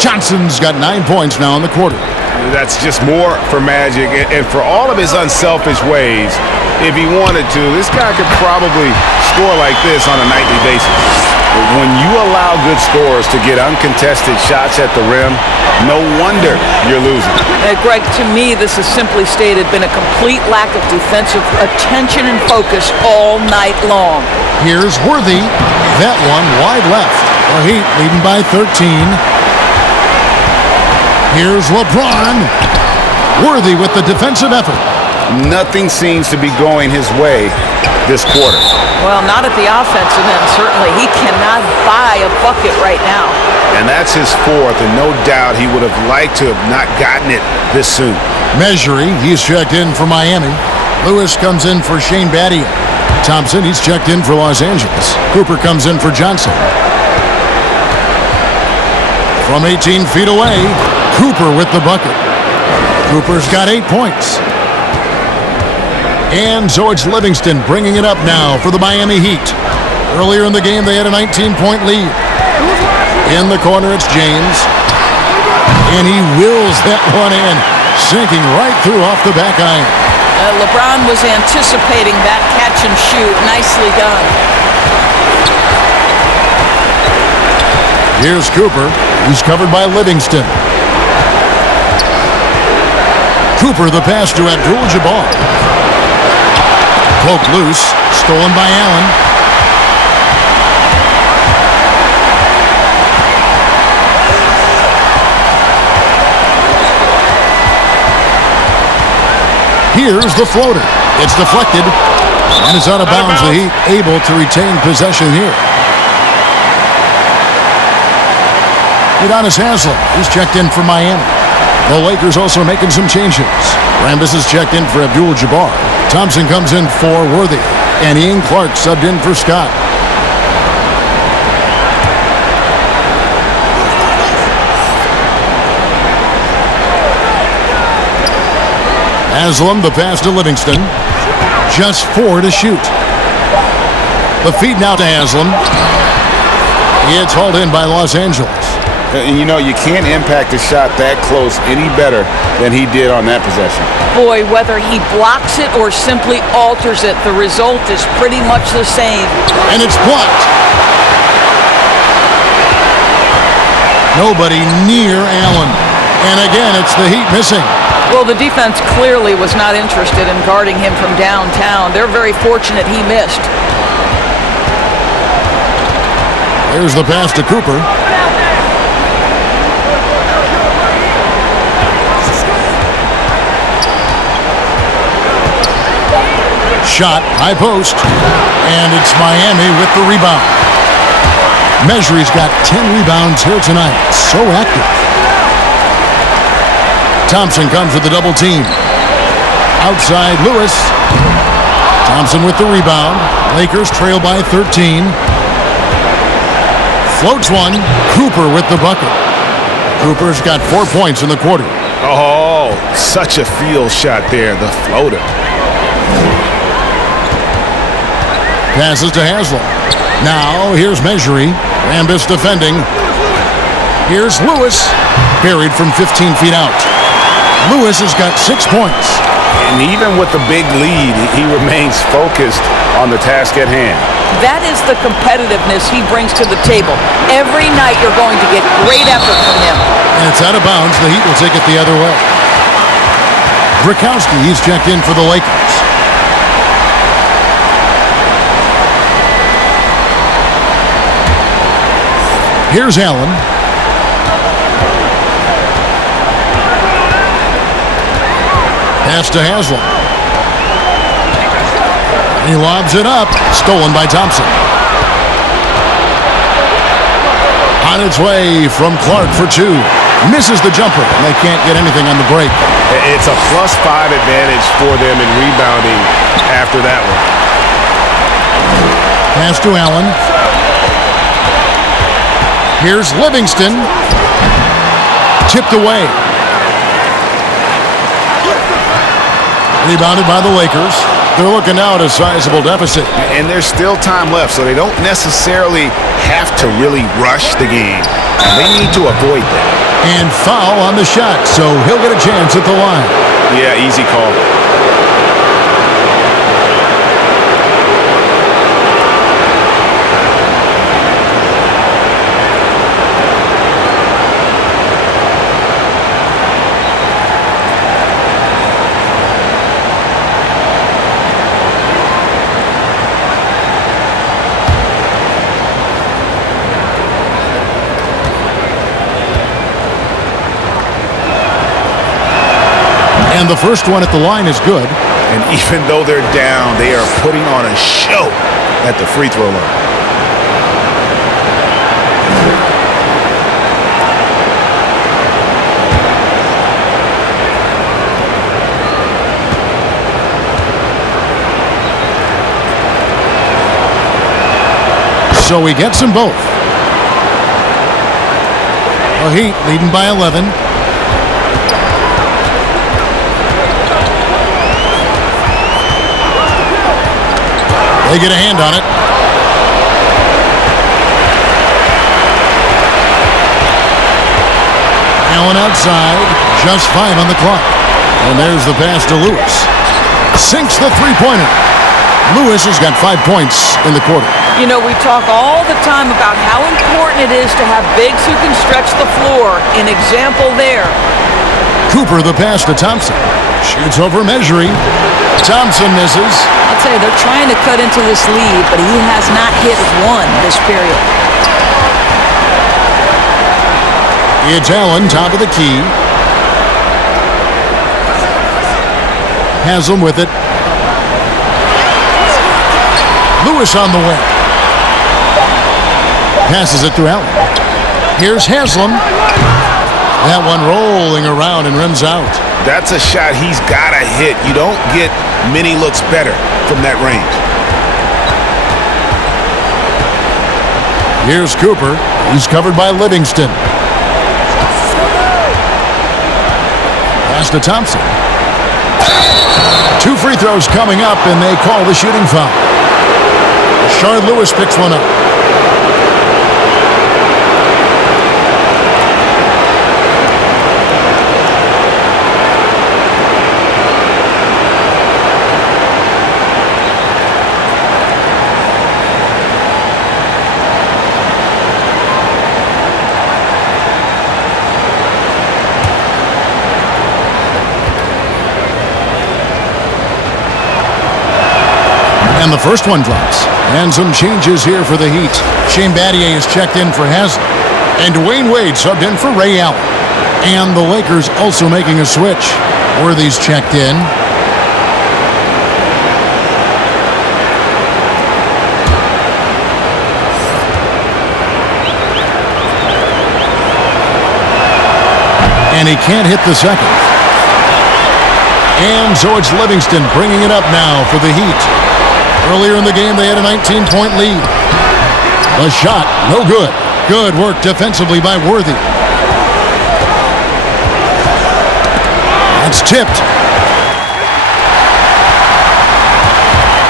Johnson's got 9 points now in the quarter. That's just more for Magic, and for all of his unselfish ways, if he wanted to, this guy could probably score like this on a nightly basis. But when you allow good scorers to get uncontested shots at the rim, no wonder you're losing. Greg, to me, this has simply stated been a complete lack of defensive attention and focus all night long. Here's Worthy. That one wide left. The Heat leading by 13. Here's LeBron. Worthy with the defensive effort. Nothing seems to be going his way this quarter. Well, not at the offensive end, certainly. He cannot buy a bucket right now. And that's his 4th, and no doubt he would have liked to have not gotten it this soon. Measury, he's checked in for Miami. Lewis comes in for Shane Battier. Thompson, he's checked in for Los Angeles. Cooper comes in for Johnson. From 18 feet away, Cooper with the bucket. Cooper's got 8 points. And so it's Livingston bringing it up now for the Miami Heat. Earlier in the game, they had a 19-point lead. In the corner, it's James. And he wills that one in, sinking right through off the back iron. LeBron was anticipating that catch and shoot. Nicely done. Here's Cooper. He's covered by Livingston. Cooper, the pass to Abdul-Jabbar. Poked loose, stolen by Allen. Here's the floater. It's deflected, and it's out of bounds. The Heat able to retain possession here. Udonis Haslem, he's checked in for Miami. The Lakers also making some changes. Rambis is checked in for Abdul-Jabbar. Thompson comes in for Worthy. And Ian Clark subbed in for Scott. Haslem, the pass to Livingston. Just 4 to shoot. The feed now to Haslem. It's hauled in by Los Angeles. And you know, you can't impact a shot that close any better than he did on that possession. Boy, whether he blocks it or simply alters it, the result is pretty much the same. And it's blocked. Nobody near Allen. And again, it's the Heat missing. Well, the defense clearly was not interested in guarding him from downtown. They're very fortunate he missed. There's the pass to Cooper. Shot, high post, and it's Miami with the rebound. Measury's got 10 rebounds here tonight. So active. Thompson comes with the double team. Outside, Lewis. Thompson with the rebound. Lakers trail by 13. Floats one. Cooper with the bucket. Cooper's got 4 points in the quarter. Oh, such a field shot there, the floater. Passes to Haslem. Now, here's Measury. Rambis defending. Here's Lewis. Buried from 15 feet out. Lewis has got 6 points. And even with the big lead, he remains focused on the task at hand. That is the competitiveness he brings to the table. Every night you're going to get great effort from him. And it's out of bounds. The Heat will take it the other way. Brzykowski, he's checked in for the Lakers. Here's Allen. Pass to Haslem. He lobs it up. Stolen by Thompson. On its way from Clark for 2. Misses the jumper, and they can't get anything on the break. It's a +5 advantage for them in rebounding after that one. Pass to Allen. Here's Livingston. Tipped away. Rebounded by the Lakers. They're looking now at a sizable deficit. And there's still time left, so they don't necessarily have to really rush the game. They need to avoid that. And foul on the shot, so he'll get a chance at the line. Yeah, easy call. And the first one at the line is good. And even though they're down, they are putting on a show at the free throw line. So he gets them both. The Heat leading by 11. They get a hand on it. Allen outside, just 5 on the clock. And there's the pass to Lewis. Sinks the three-pointer. Lewis has got 5 points in the quarter. You know, we talk all the time about how important it is to have bigs who can stretch the floor. An example there. Cooper the pass to Thompson. Shoots over Measuring. Thompson misses. I'll tell you, they're trying to cut into this lead, but he has not hit one this period. It's Allen, top of the key. Haslam with it. Lewis on the way. Passes it to Allen. Here's Haslam. That one rolling around and rims out. That's a shot he's got to hit. You don't get many looks better from that range. Here's Cooper. He's covered by Livingston. Pass to Thompson. 2 free throws coming up, and they call the shooting foul. Rashard Lewis picks one up. And the first one drops. And some changes here for the Heat. Shane Battier is checked in for Haslam. And Dwayne Wade subbed in for Ray Allen. And the Lakers also making a switch. Worthy's checked in. And he can't hit the second. And so it's Livingston bringing it up now for the Heat. Earlier in the game, they had a 19-point lead. The shot, no good. Good work defensively by Worthy. That's tipped.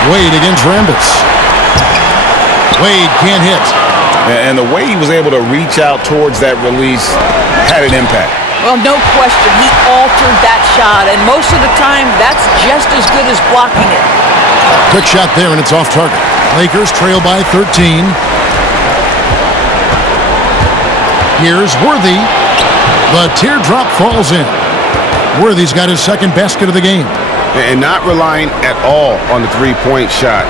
Wade against Rambis. Wade can't hit. And the way he was able to reach out towards that release had an impact. Well, no question, he altered that shot, and most of the time, that's just as good as blocking it. Quick shot there, and it's off target. Lakers trail by 13. Here's Worthy. The teardrop falls in. Worthy's got his second basket of the game. And not relying at all on the three-point shot.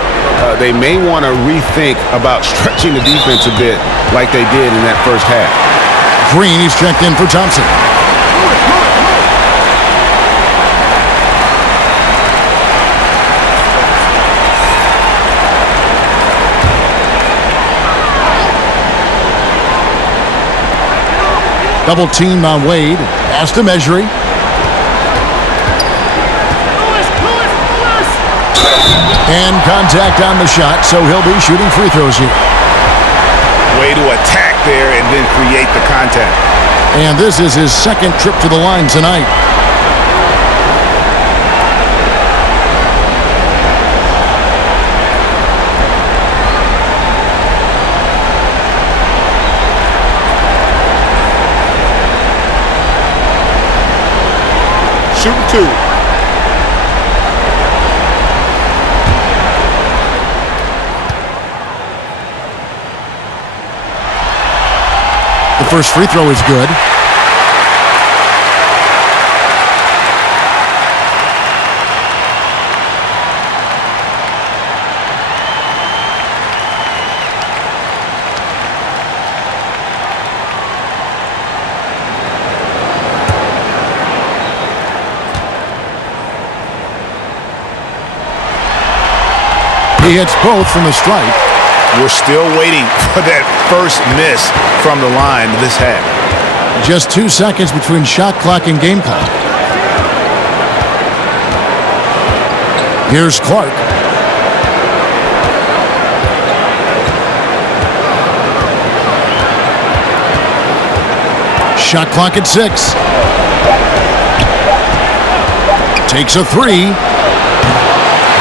They may want to rethink about stretching the defense a bit like they did in that first half. Green, he's checked in for Thompson. Double team on Wade. Pass to Measuring. And contact on the shot, so he'll be shooting free throws here. Way to attack there and then create the contact. And this is his second trip to the line tonight. Shooting two. The first free throw is good. He hits both from the stripe. We're still waiting for that first miss from the line this half. Just 2 seconds between shot clock and game clock. Here's Clark. Shot clock at 6. Takes a 3.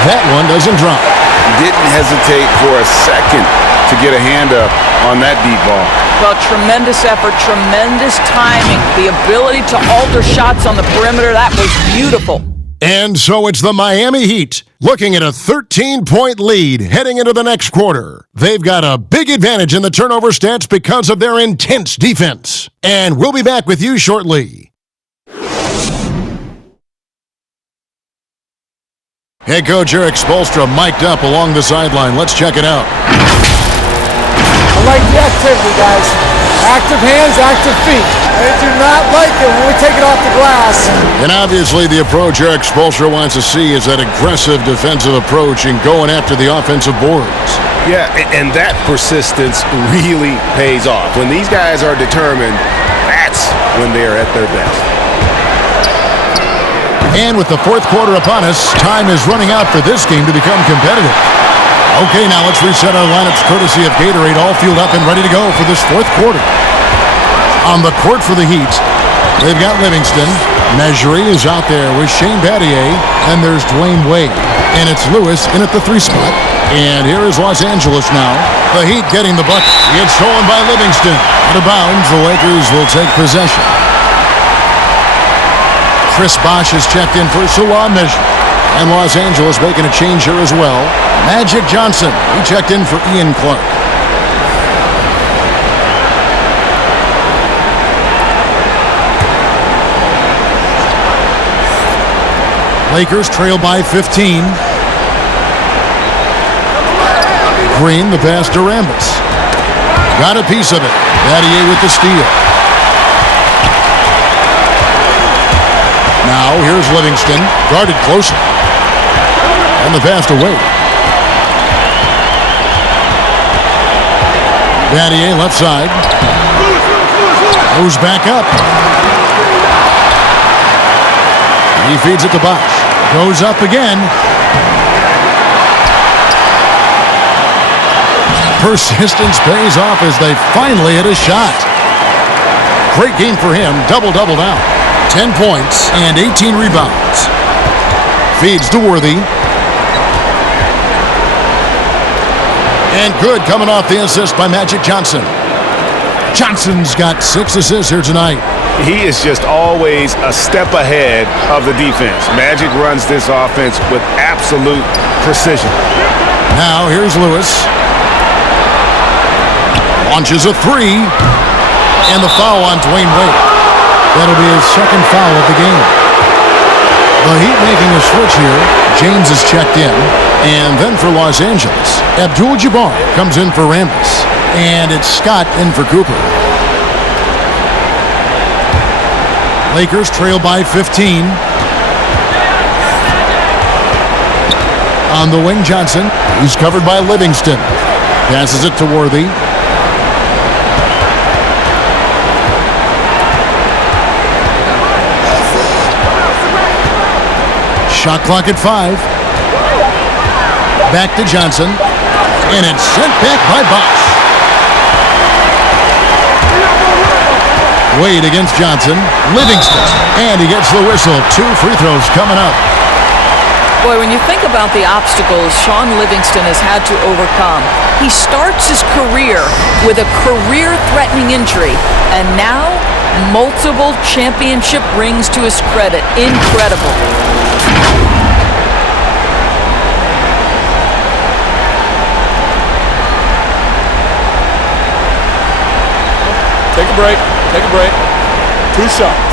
That one doesn't drop. didn't hesitate for a second to get a hand up on that deep ball. Well, tremendous effort, tremendous timing. The ability to alter shots on the perimeter, that was beautiful. And so it's the Miami Heat looking at a 13-point lead heading into the next quarter. They've got a big advantage in the turnover stats because of their intense defense. And we'll be back with you shortly. Head coach Eric Spoelstra mic'd up along the sideline. Let's check it out. I like the activity, guys. Active hands, active feet. I do not like it when we take it off the glass. And obviously the approach Eric Spoelstra wants to see is that aggressive defensive approach and going after the offensive boards. Yeah, and that persistence really pays off. When these guys are determined, that's when they're at their best. And with the fourth quarter upon us, time is running out for this game to become competitive. Okay, now let's reset our lineups courtesy of Gatorade, all fueled up and ready to go for this fourth quarter. On the court for the Heat, they've got Livingston. Measury is out there with Shane Battier, and there's Dwayne Wade. And it's Lewis in at the 3 spot. And here is Los Angeles now. The Heat getting the bucket. It's stolen by Livingston. Out of bounds, the Lakers will take possession. Chris Bosh has checked in for Salah Measure. And Los Angeles making a change here as well. Magic Johnson, he checked in for Ian Clark. Lakers trail by 15. Green, the pass to Rambis. Got a piece of it. Battier with the steal. Now, here's Livingston, guarded closer. And the pass to Wade. Battier left side. Moves back up. He feeds it to Bosh. Goes up again. Persistence pays off as they finally hit a shot. Great game for him. Double-double now. 10 points and 18 rebounds. Feeds to Worthy. And good coming off the assist by Magic Johnson. Johnson's got 6 assists here tonight. He is just always a step ahead of the defense. Magic runs this offense with absolute precision. Now here's Lewis. Launches a 3. And the foul on Dwayne Wade. That'll be his second foul of the game. The Heat making a switch here. James is checked in. And then for Los Angeles, Abdul-Jabbar comes in for Rambis. And it's Scott in for Cooper. Lakers trail by 15. On the wing, Johnson. He's covered by Livingston. Passes it to Worthy. Shot clock at 5. Back to Johnson. And it's sent back by Bosh. Wade against Johnson. Livingston. And he gets the whistle. 2 free throws coming up. Boy, when you think about the obstacles Shaun Livingston has had to overcome, he starts his career with a career-threatening injury. And now, multiple championship rings to his credit. Incredible. Take a break. Take a break. 2 shots.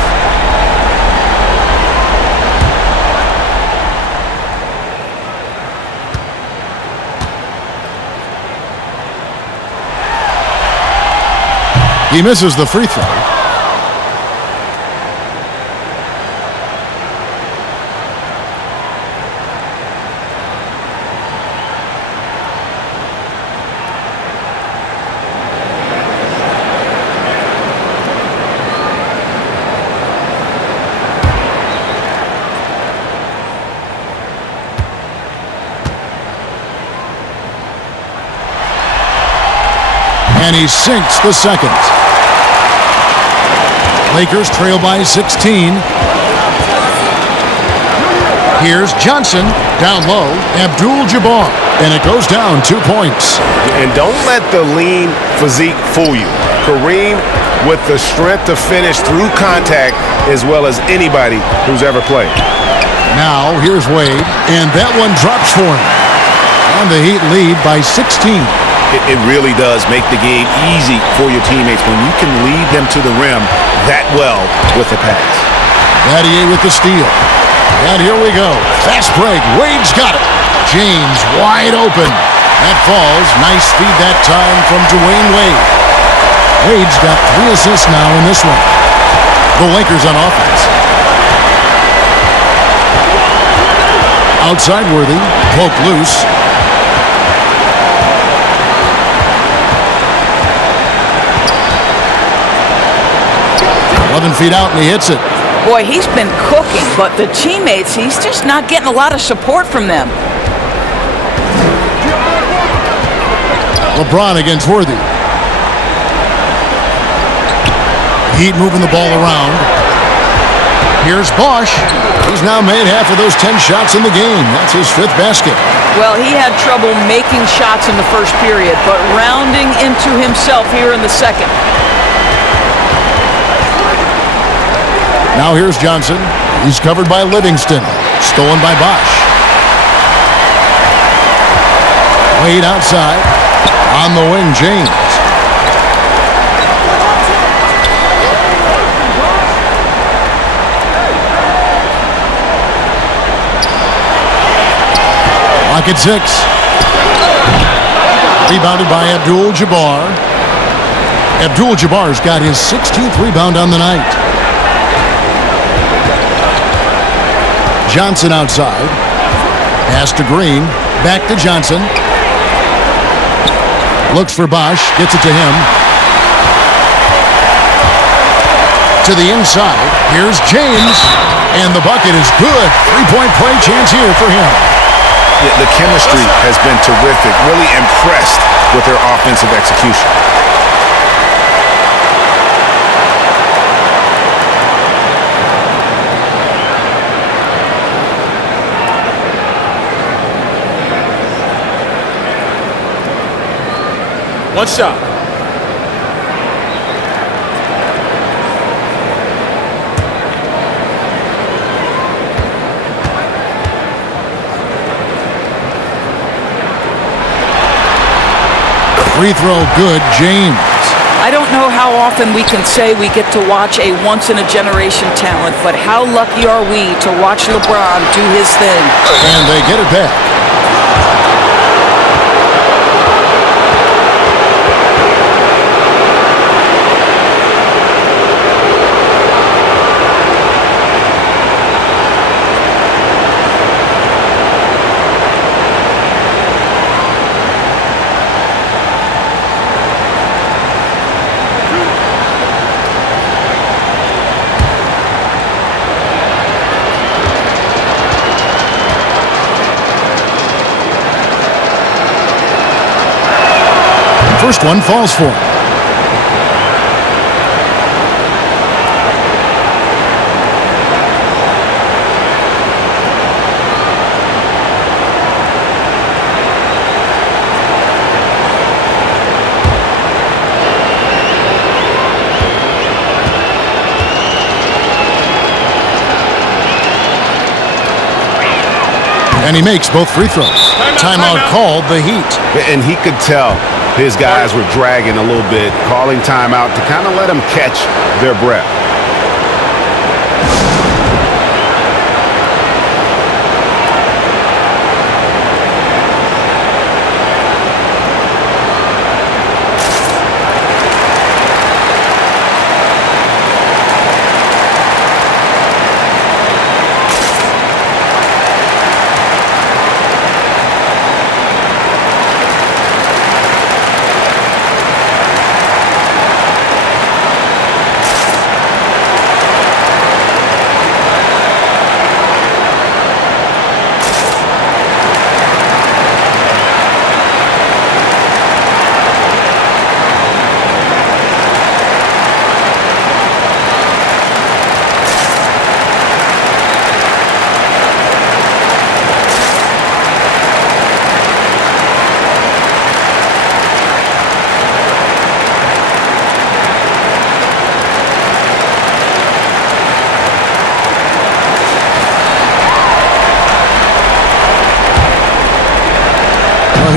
He misses the free throw. And he sinks the second. Lakers trail by 16. Here's Johnson, down low, Abdul-Jabbar, and it goes down 2 points. And don't let the lean physique fool you. Kareem with the strength to finish through contact as well as anybody who's ever played. Now, here's Wade, and that one drops for him. And the Heat lead by 16. It really does make the game easy for your teammates when you can lead them to the rim that well with the pass. Battier with the steal. And here we go. Fast break. Wade's got it. James wide open. That falls. Nice speed that time from Dwayne Wade. Wade's got 3 assists now in this one. The Lakers on offense. Outside Worthy. Poke loose. Feet out, and he hits it. Boy, he's been cooking, but the teammates, he's just not getting a lot of support from them. LeBron against Worthy. Heat moving the ball around. Here's Bosch. He's now made half of those 10 shots in the game. That's his 5th basket. Well, he had trouble making shots in the first period, but rounding into himself here in the second. Now here's Johnson. He's covered by Livingston. Stolen by Bosch. Wade outside. On the wing, James. Lock at 6. Rebounded by Abdul-Jabbar. Abdul-Jabbar's got his 16th rebound on the night. Johnson outside. Pass to Green. Back to Johnson. Looks for Bosch. Gets it to him. To the inside. Here's James. And the bucket is good. 3-point play chance here for him. The chemistry has been terrific. Really impressed with their offensive execution. One shot. Free throw good, James. I don't know how often we can say we get to watch a once-in-a-generation talent, but how lucky are we to watch LeBron do his thing. And they get it back. First one falls for him. And he makes both free throws. Timeout called the Heat. And he could tell his guys were dragging a little bit, calling timeout to kind of let them catch their breath.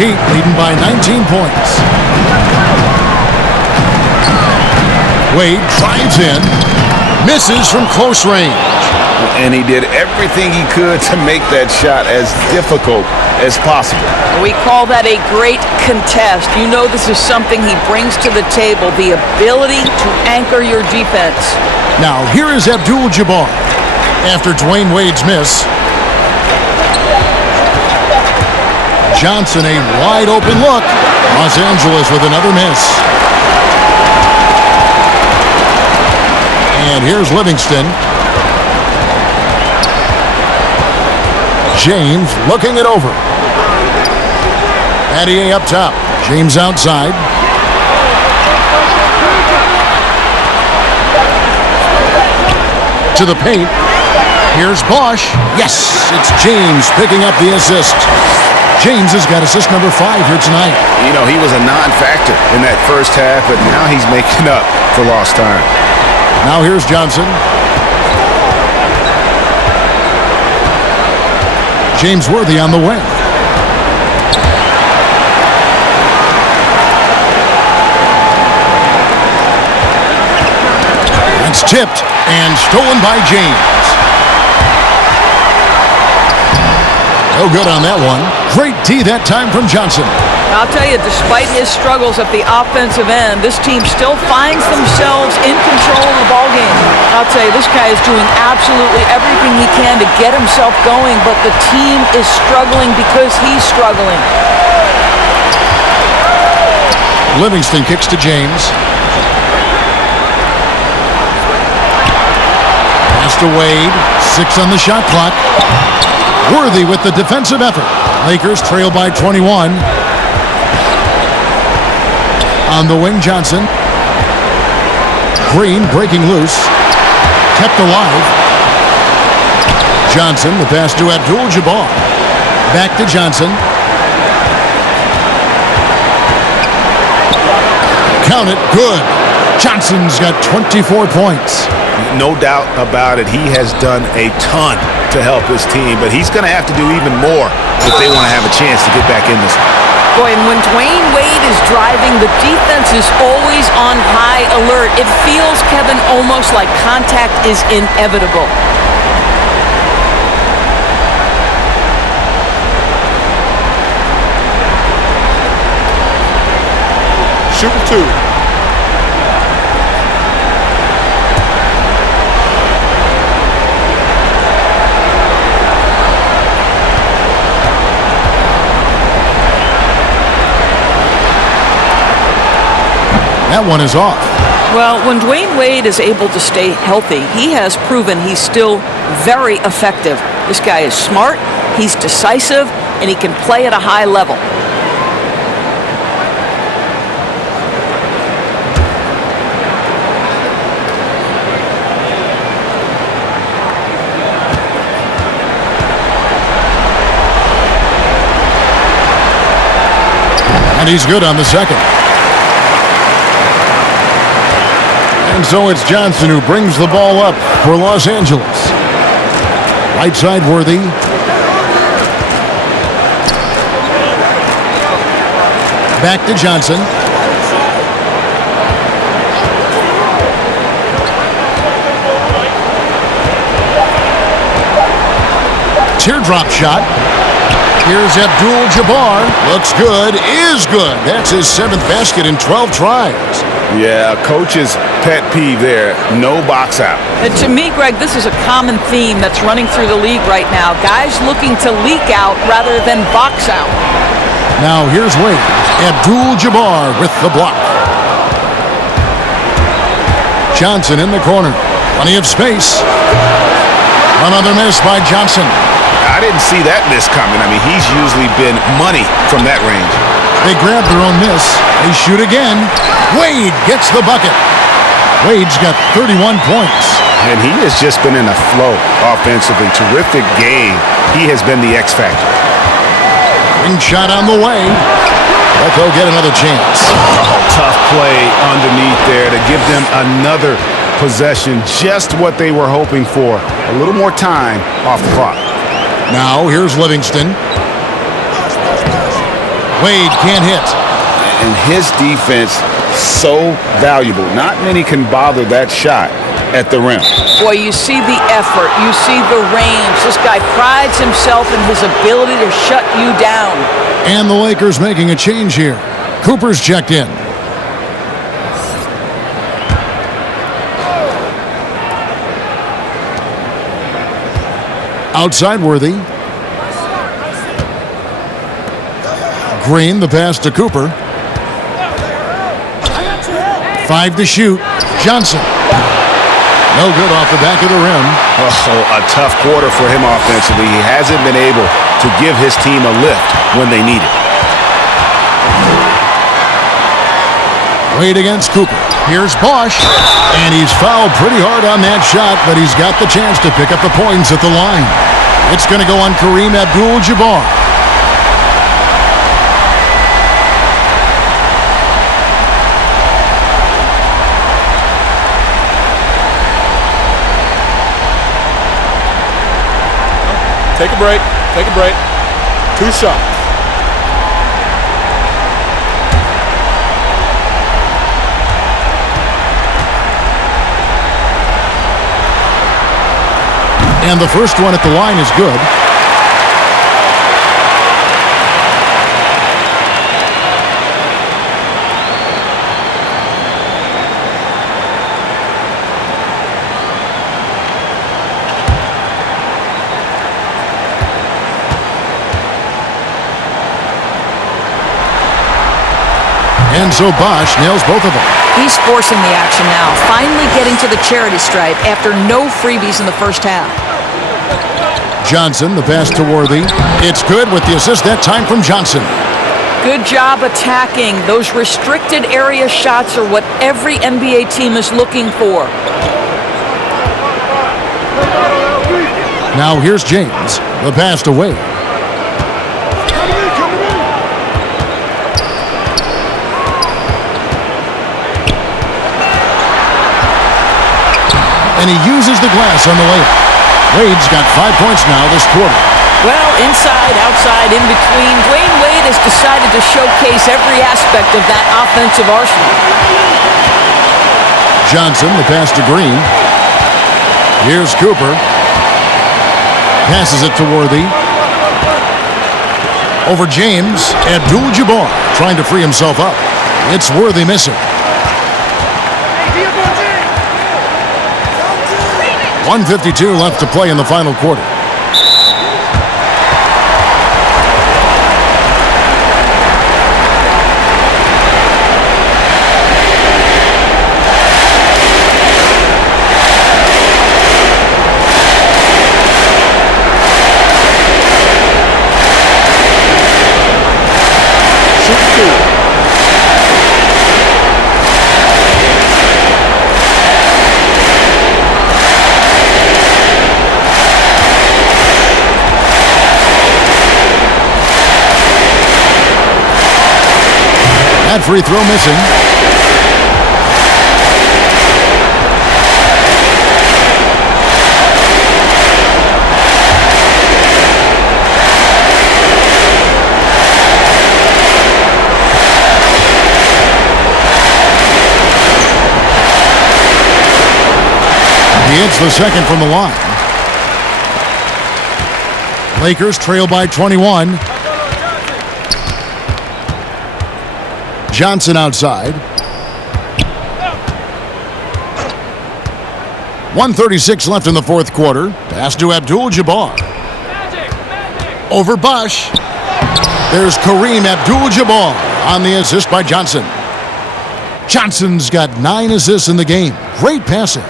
Heat leading by 19 points. Wade drives in, misses from close range. And he did everything he could to make that shot as difficult as possible. We call that a great contest. You know this is something he brings to the table, the ability to anchor your defense. Now, here is Abdul-Jabbar after Dwayne Wade's miss. Johnson, a wide open look. Los Angeles with another miss. And here's Livingston. James looking it over. Battier up top. James outside. To the paint. Here's Bosch. Yes, it's James picking up the assist. James has got assist number 5 here tonight. You know, he was a non-factor in that first half, but now he's making up for lost time. Now here's Johnson. James Worthy on the wing. It's tipped and stolen by James. No good on that one. Great D that time from Johnson. I'll tell you, despite his struggles at the offensive end, this team still finds themselves in control of the ballgame. I'll tell you, this guy is doing absolutely everything he can to get himself going, but the team is struggling because he's struggling. Livingston kicks to James. Pass to Wade. 6 on the shot clock. Worthy with the defensive effort. Lakers trail by 21. On the wing, Johnson. Green breaking loose. Kept alive. Johnson, the pass to Abdul-Jabbar. Back to Johnson. Count it. Good. Johnson's got 24 points. No doubt about it. He has done a ton to help his team, but he's going to have to do even more if they want to have a chance to get back in this one. Boy, and when Dwayne Wade is driving, the defense is always on high alert. It feels, Kevin, almost like contact is inevitable. Shooting 2. That one is off. Well, when Dwayne Wade is able to stay healthy, he has proven he's still very effective. This guy is smart, he's decisive, and he can play at a high level. And he's good on the second. And so it's Johnson who brings the ball up for Los Angeles. Right side, Worthy. Back to Johnson. Teardrop shot. Here's Abdul-Jabbar. Looks good, is good. That's his 7th basket in 12 tries. Yeah, coach's pet peeve there. No box out. And to me, Greg, this is a common theme that's running through the league right now. Guys looking to leak out rather than box out. Now here's Wade. Abdul-Jabbar with the block. Johnson in the corner. Plenty of space. Another miss by Johnson. I didn't see that miss coming. I mean, he's usually been money from that range. They grab their own miss. They shoot again. Wade gets the bucket. Wade's got 31 points. And he has just been in a flow offensively. Terrific game. He has been the X factor. Ring shot on the way. But they'll get another chance. Tough play underneath there to give them another possession. Just what they were hoping for. A little more time off the clock. Now here's Livingston. Wade can't hit. And his defense, so valuable. Not many can bother that shot at the rim. Boy, you see the effort. You see the range. This guy prides himself in his ability to shut you down. And the Lakers making a change here. Cooper's checked in. Outside Worthy. Green, the pass to Cooper. 5 to shoot. Johnson. No good off the back of the rim. Oh, a tough quarter for him offensively. He hasn't been able to give his team a lift when they need it. Wade against Cooper. Here's Bosch. And he's fouled pretty hard on that shot, but he's got the chance to pick up the points at the line. It's going to go on Kareem Abdul-Jabbar. Take a break. Take a break. 2 shots. And the first one at the line is good. And so Bosch nails both of them. He's forcing the action now, finally getting to the charity stripe after no freebies in the first half. Johnson, the pass to Worthy. It's good with the assist that time from Johnson. Good job attacking. Those restricted area shots are what every NBA team is looking for. Now here's James, the pass to Wade. And he uses the glass on the layup. Wade's got 5 points now this quarter. Well, inside, outside, in between, Dwayne Wade has decided to showcase every aspect of that offensive arsenal. Johnson, the pass to Green. Here's Cooper. Passes it to Worthy. Over James. Abdul-Jabbar trying to free himself up. It's Worthy missing. 1:52 left to play in the final quarter. That free throw missing. He hits the second from the line. Lakers trail by 21. Johnson outside. 1:36 left in the fourth quarter. Pass to Abdul-Jabbar. Over Bosch. There's Kareem Abdul-Jabbar on the assist by Johnson. Johnson's got 9 assists in the game. Great passing.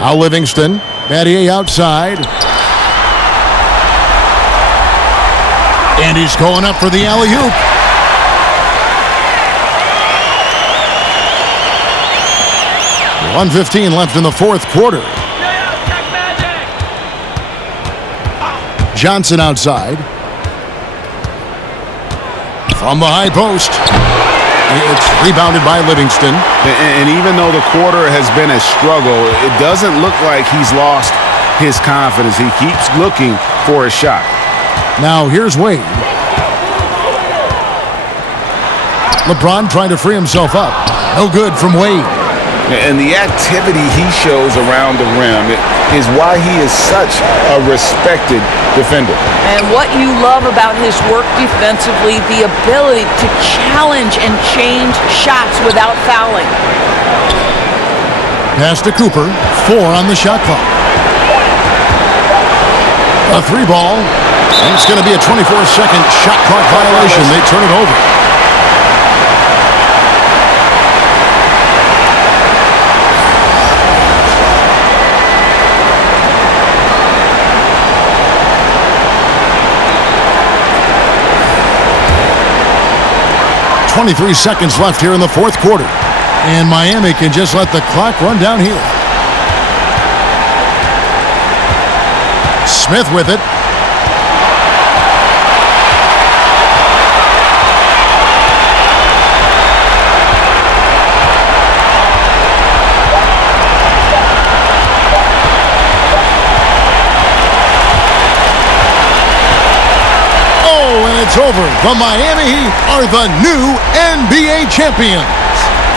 Now Livingston. Battier outside. And he's going up for the alley-oop. .115 left in the fourth quarter. Johnson outside. From the high post. It's rebounded by Livingston. And even though the quarter has been a struggle, it doesn't look like he's lost his confidence. He keeps looking for a shot. Now here's Wade. LeBron trying to free himself up. No good from Wade. And the activity he shows around the rim is why he is such a respected defender. And what you love about his work defensively, the ability to challenge and change shots without fouling. Pass to Cooper. 4 on the shot clock. A 3 ball. And it's going to be a 24-second shot clock violation. They turn it over. .23 seconds left here in the fourth quarter. And Miami can just let the clock run down here. Smith with it. It's over. The Miami Heat are the new NBA champions.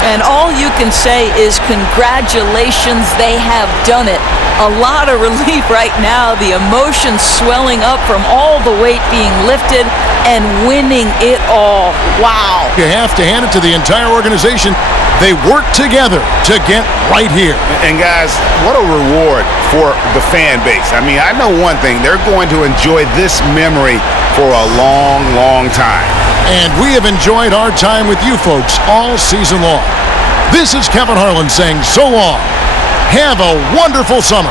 And all you can say is congratulations, they have done it. A lot of relief right now. The emotions swelling up from all the weight being lifted and winning it all. Wow. You have to hand it to the entire organization. They work together to get right here. And guys, what a reward for the fan base. I mean, I know one thing. They're going to enjoy this memory for a long, long time. And we have enjoyed our time with you folks all season long. This is Kevin Harlan saying so long. Have a wonderful summer.